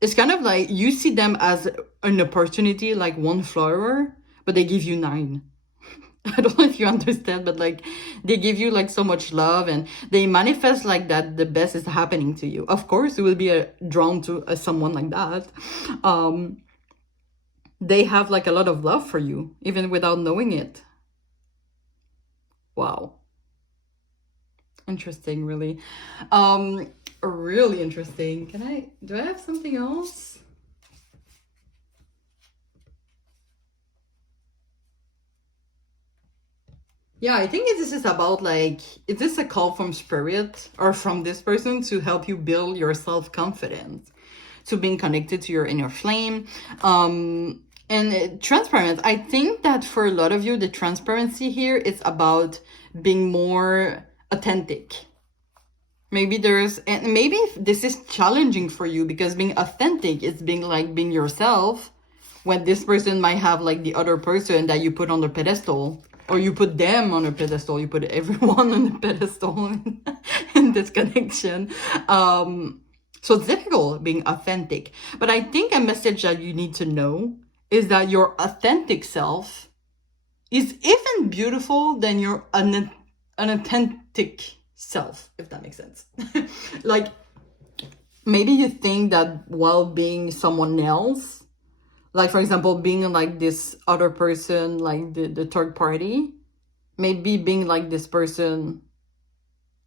It's kind of like you see them as an opportunity, like one flower, but they give you 9. I don't know if you understand, but like they give you like so much love and they manifest like that the best is happening to you. Of course, you will be drawn to someone like that. They have like a lot of love for you, even without knowing it. Wow. Interesting, really. Really interesting. Do I have something else? Yeah, I think this is about like, is this a call from spirit or from this person to help you build your self-confidence, to being connected to your inner flame? And transparent. I think that for a lot of you, the transparency here is about being more authentic. Maybe and maybe this is challenging for you because being authentic is being like being yourself, when this person might have like the other person that you put on the pedestal, or you put them on a pedestal, you put everyone on the pedestal in this connection. So it's difficult being authentic. But I think a message that you need to know is that your authentic self is even beautiful than your unauthentic self, if that makes sense. Like, maybe you think that while being someone else, like for example being like this other person, like the third party, maybe being like this person,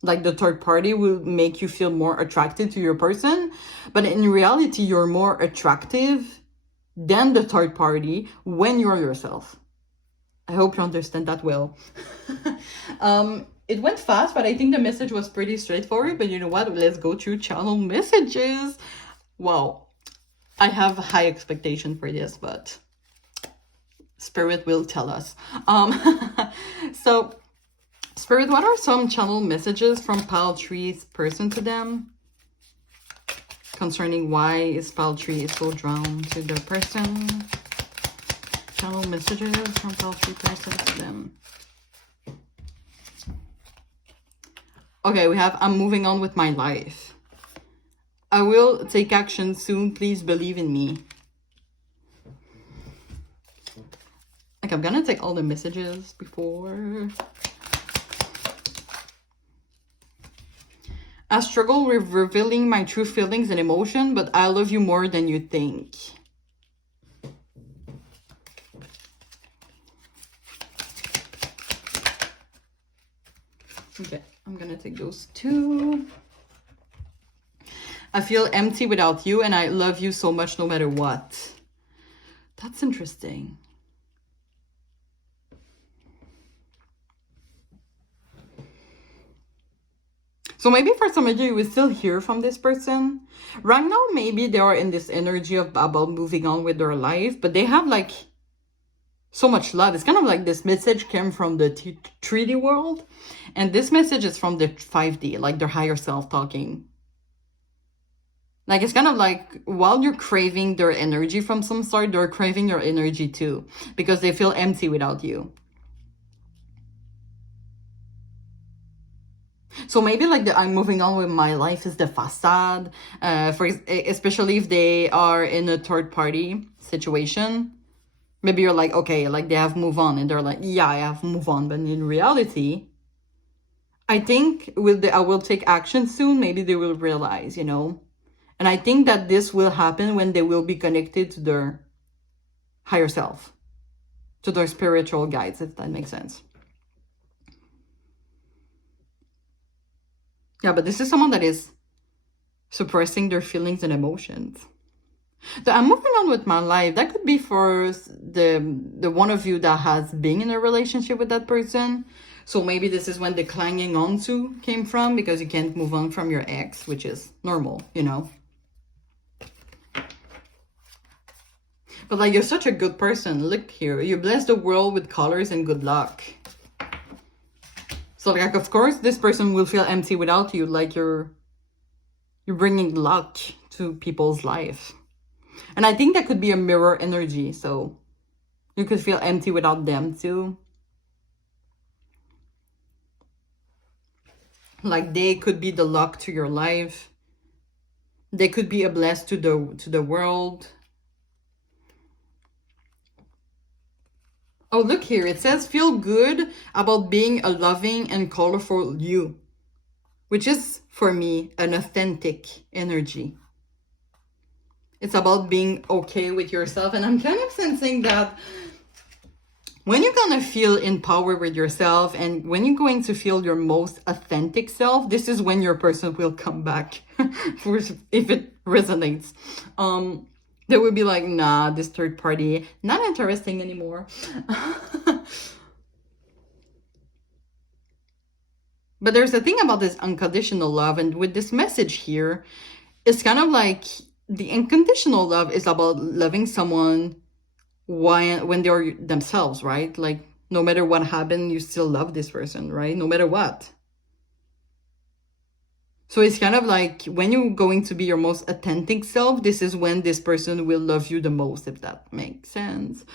like the third party, will make you feel more attracted to your person, but in reality you're more attractive than the third party when you're yourself. I hope you understand that well. It went fast, but I think the message was pretty straightforward. But you know what? Let's go through channel messages. Wow. I have high expectation for this, but Spirit will tell us. So, Spirit, what are some channel messages from Pile Tree's person to them concerning why is Pile Tree so drawn to the person? Channel messages from Pile Tree person to them. Okay, we have, I'm moving on with my life. I will take action soon. Please believe in me. Like, I'm gonna take all the messages before. I struggle with revealing my true feelings and emotion, but I love you more than you think. Okay, I'm gonna take those two. I feel empty without you, and I love you so much no matter what. That's interesting. So maybe for some of you, you will still hear from this person. Right now, maybe they are in this energy of about moving on with their life, but they have like so much love. It's kind of like this message came from the 3D world, and this message is from the 5D, like their higher self talking. Like, it's kind of like, while you're craving their energy from some sort, they're craving your energy too, because they feel empty without you. So maybe like the I'm moving on with my life is the facade, especially if they are in a third party situation. Maybe you're like, okay, like they have moved on, and they're like, yeah, I have moved on. But in reality, I think I will take action soon. Maybe they will realize, you know. And I think that this will happen when they will be connected to their higher self, to their spiritual guides, if that makes sense. Yeah, but this is someone that is suppressing their feelings and emotions. So I'm moving on with my life. That could be for the one of you that has been in a relationship with that person. So maybe this is when the clanging onto came from, because you can't move on from your ex, which is normal, you know. But like, you're such a good person. Look here. You bless the world with colors and good luck. So like, of course, this person will feel empty without you. Like, you're bringing luck to people's life. And I think that could be a mirror energy. So you could feel empty without them too. Like, they could be the luck to your life. They could be a bless to the world. Oh, look here. It says, feel good about being a loving and colorful you, which is, for me, an authentic energy. It's about being okay with yourself. And I'm kind of sensing that when you're going to feel in power with yourself, and when you're going to feel your most authentic self, this is when your person will come back, if it resonates. They will be like, nah, this third party, not interesting anymore. But there's a thing about this unconditional love, and with this message here, it's kind of like the unconditional love is about loving someone when they're themselves, right? Like, no matter what happened, you still love this person, right? No matter what. So it's kind of like when you're going to be your most authentic self, this is when this person will love you the most, if that makes sense.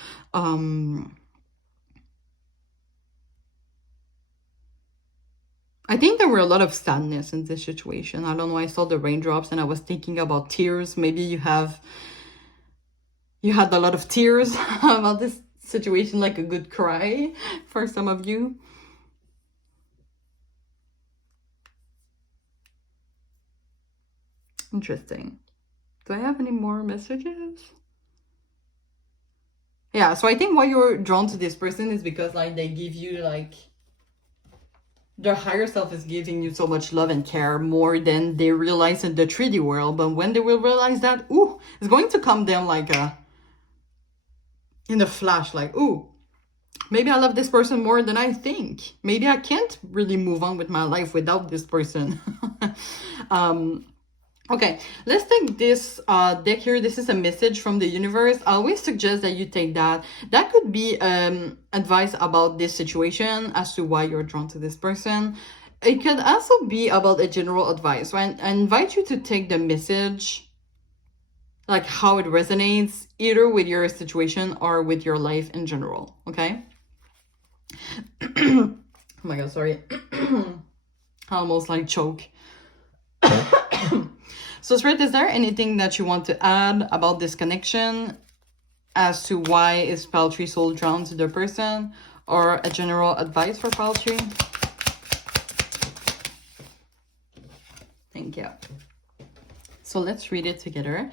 I think there were a lot of sadness in this situation. I don't know, I saw the raindrops and I was thinking about tears. Maybe you had a lot of tears about this situation, like a good cry for some of you. Interesting. Do I have any more messages? Yeah, so I think why you're drawn to this person is because like they give you like their higher self is giving you so much love and care more than they realize in the 3D world. But when they will realize that, ooh, it's going to come them like in a flash, like, ooh, maybe I love this person more than I think. Maybe I can't really move on with my life without this person. Okay, let's take this deck here. This is a message from the universe. I always suggest that you take that. That could be advice about this situation as to why you're drawn to this person. It could also be about a general advice. So I invite you to take the message, like how it resonates, either with your situation or with your life in general, okay? Oh my god, sorry. I almost like choke. So Spirit, is there anything that you want to add about this connection as to why is Paltry soul drawn to the person, or a general advice for Paltry? Thank you. So let's read it together.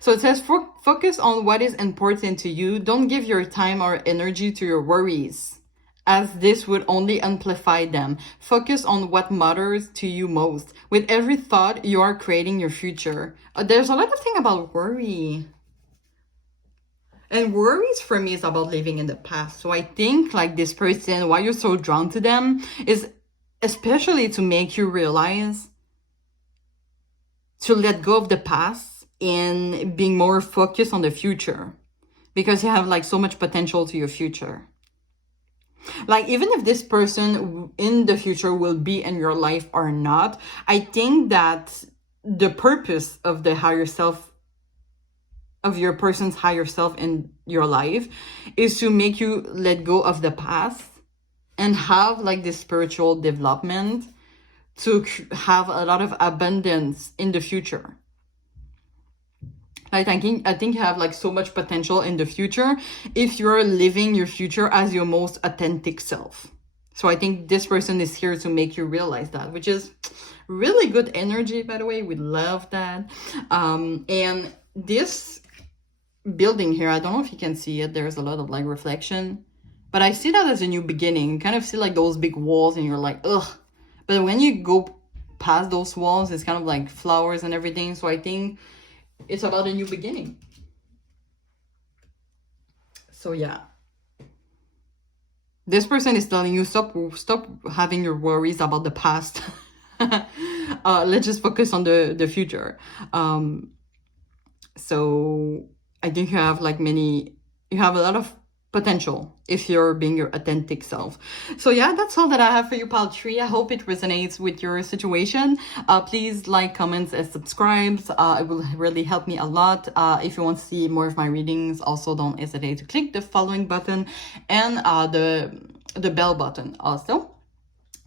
So it says, focus on what is important to you. Don't give your time or energy to your worries, as this would only amplify them. Focus on what matters to you most. With every thought, you are creating your future. There's a lot of things about worry. And worries for me is about living in the past. So I think like this person, why you're so drawn to them is especially to make you realize to let go of the past and being more focused on the future, because you have like so much potential to your future. Like, even if this person in the future will be in your life or not, I think that the purpose of the higher self, of your person's higher self in your life, is to make you let go of the past and have like this spiritual development to have a lot of abundance in the future. I think you have like so much potential in the future if you're living your future as your most authentic self. So I think this person is here to make you realize that, which is really good energy, by the way. We love that. And this building here, I don't know if you can see it. There's a lot of like reflection, but I see that as a new beginning. You kind of see like those big walls and you're like, ugh. But when you go past those walls, it's kind of like flowers and everything. So I think it's about a new beginning. So yeah, this person is telling you stop having your worries about the past. Let's just focus on the future. So I think you have a lot of potential if you're being your authentic self. So yeah, that's all that I have for you, Paltry. I hope it resonates with your situation. Please like, comments, and subscribe. It will really help me a lot. If you want to see more of my readings, also don't hesitate to click the following button and the bell button also.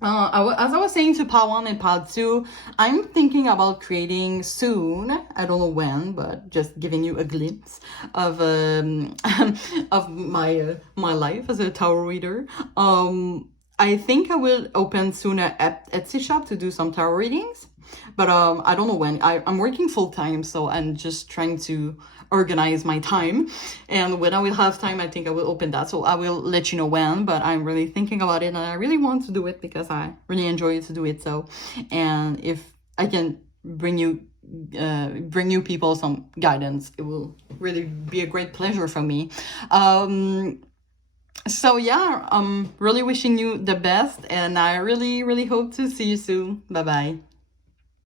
As I was saying to Pal 1 and Pal 2, I'm thinking about creating soon, I don't know when, but just giving you a glimpse of of my life as a tarot reader. I think I will open soon an Etsy shop to do some tarot readings, but I don't know when. I'm working full time, so I'm just trying to organize my time, and when I will have time, I think I will open that. So I will let you know when, but I'm really thinking about it, and I really want to do it because I really enjoy to do it. So, and if I can bring you people some guidance, it will really be a great pleasure for me. So yeah, really wishing you the best, and I really, really hope to see you soon. Bye bye.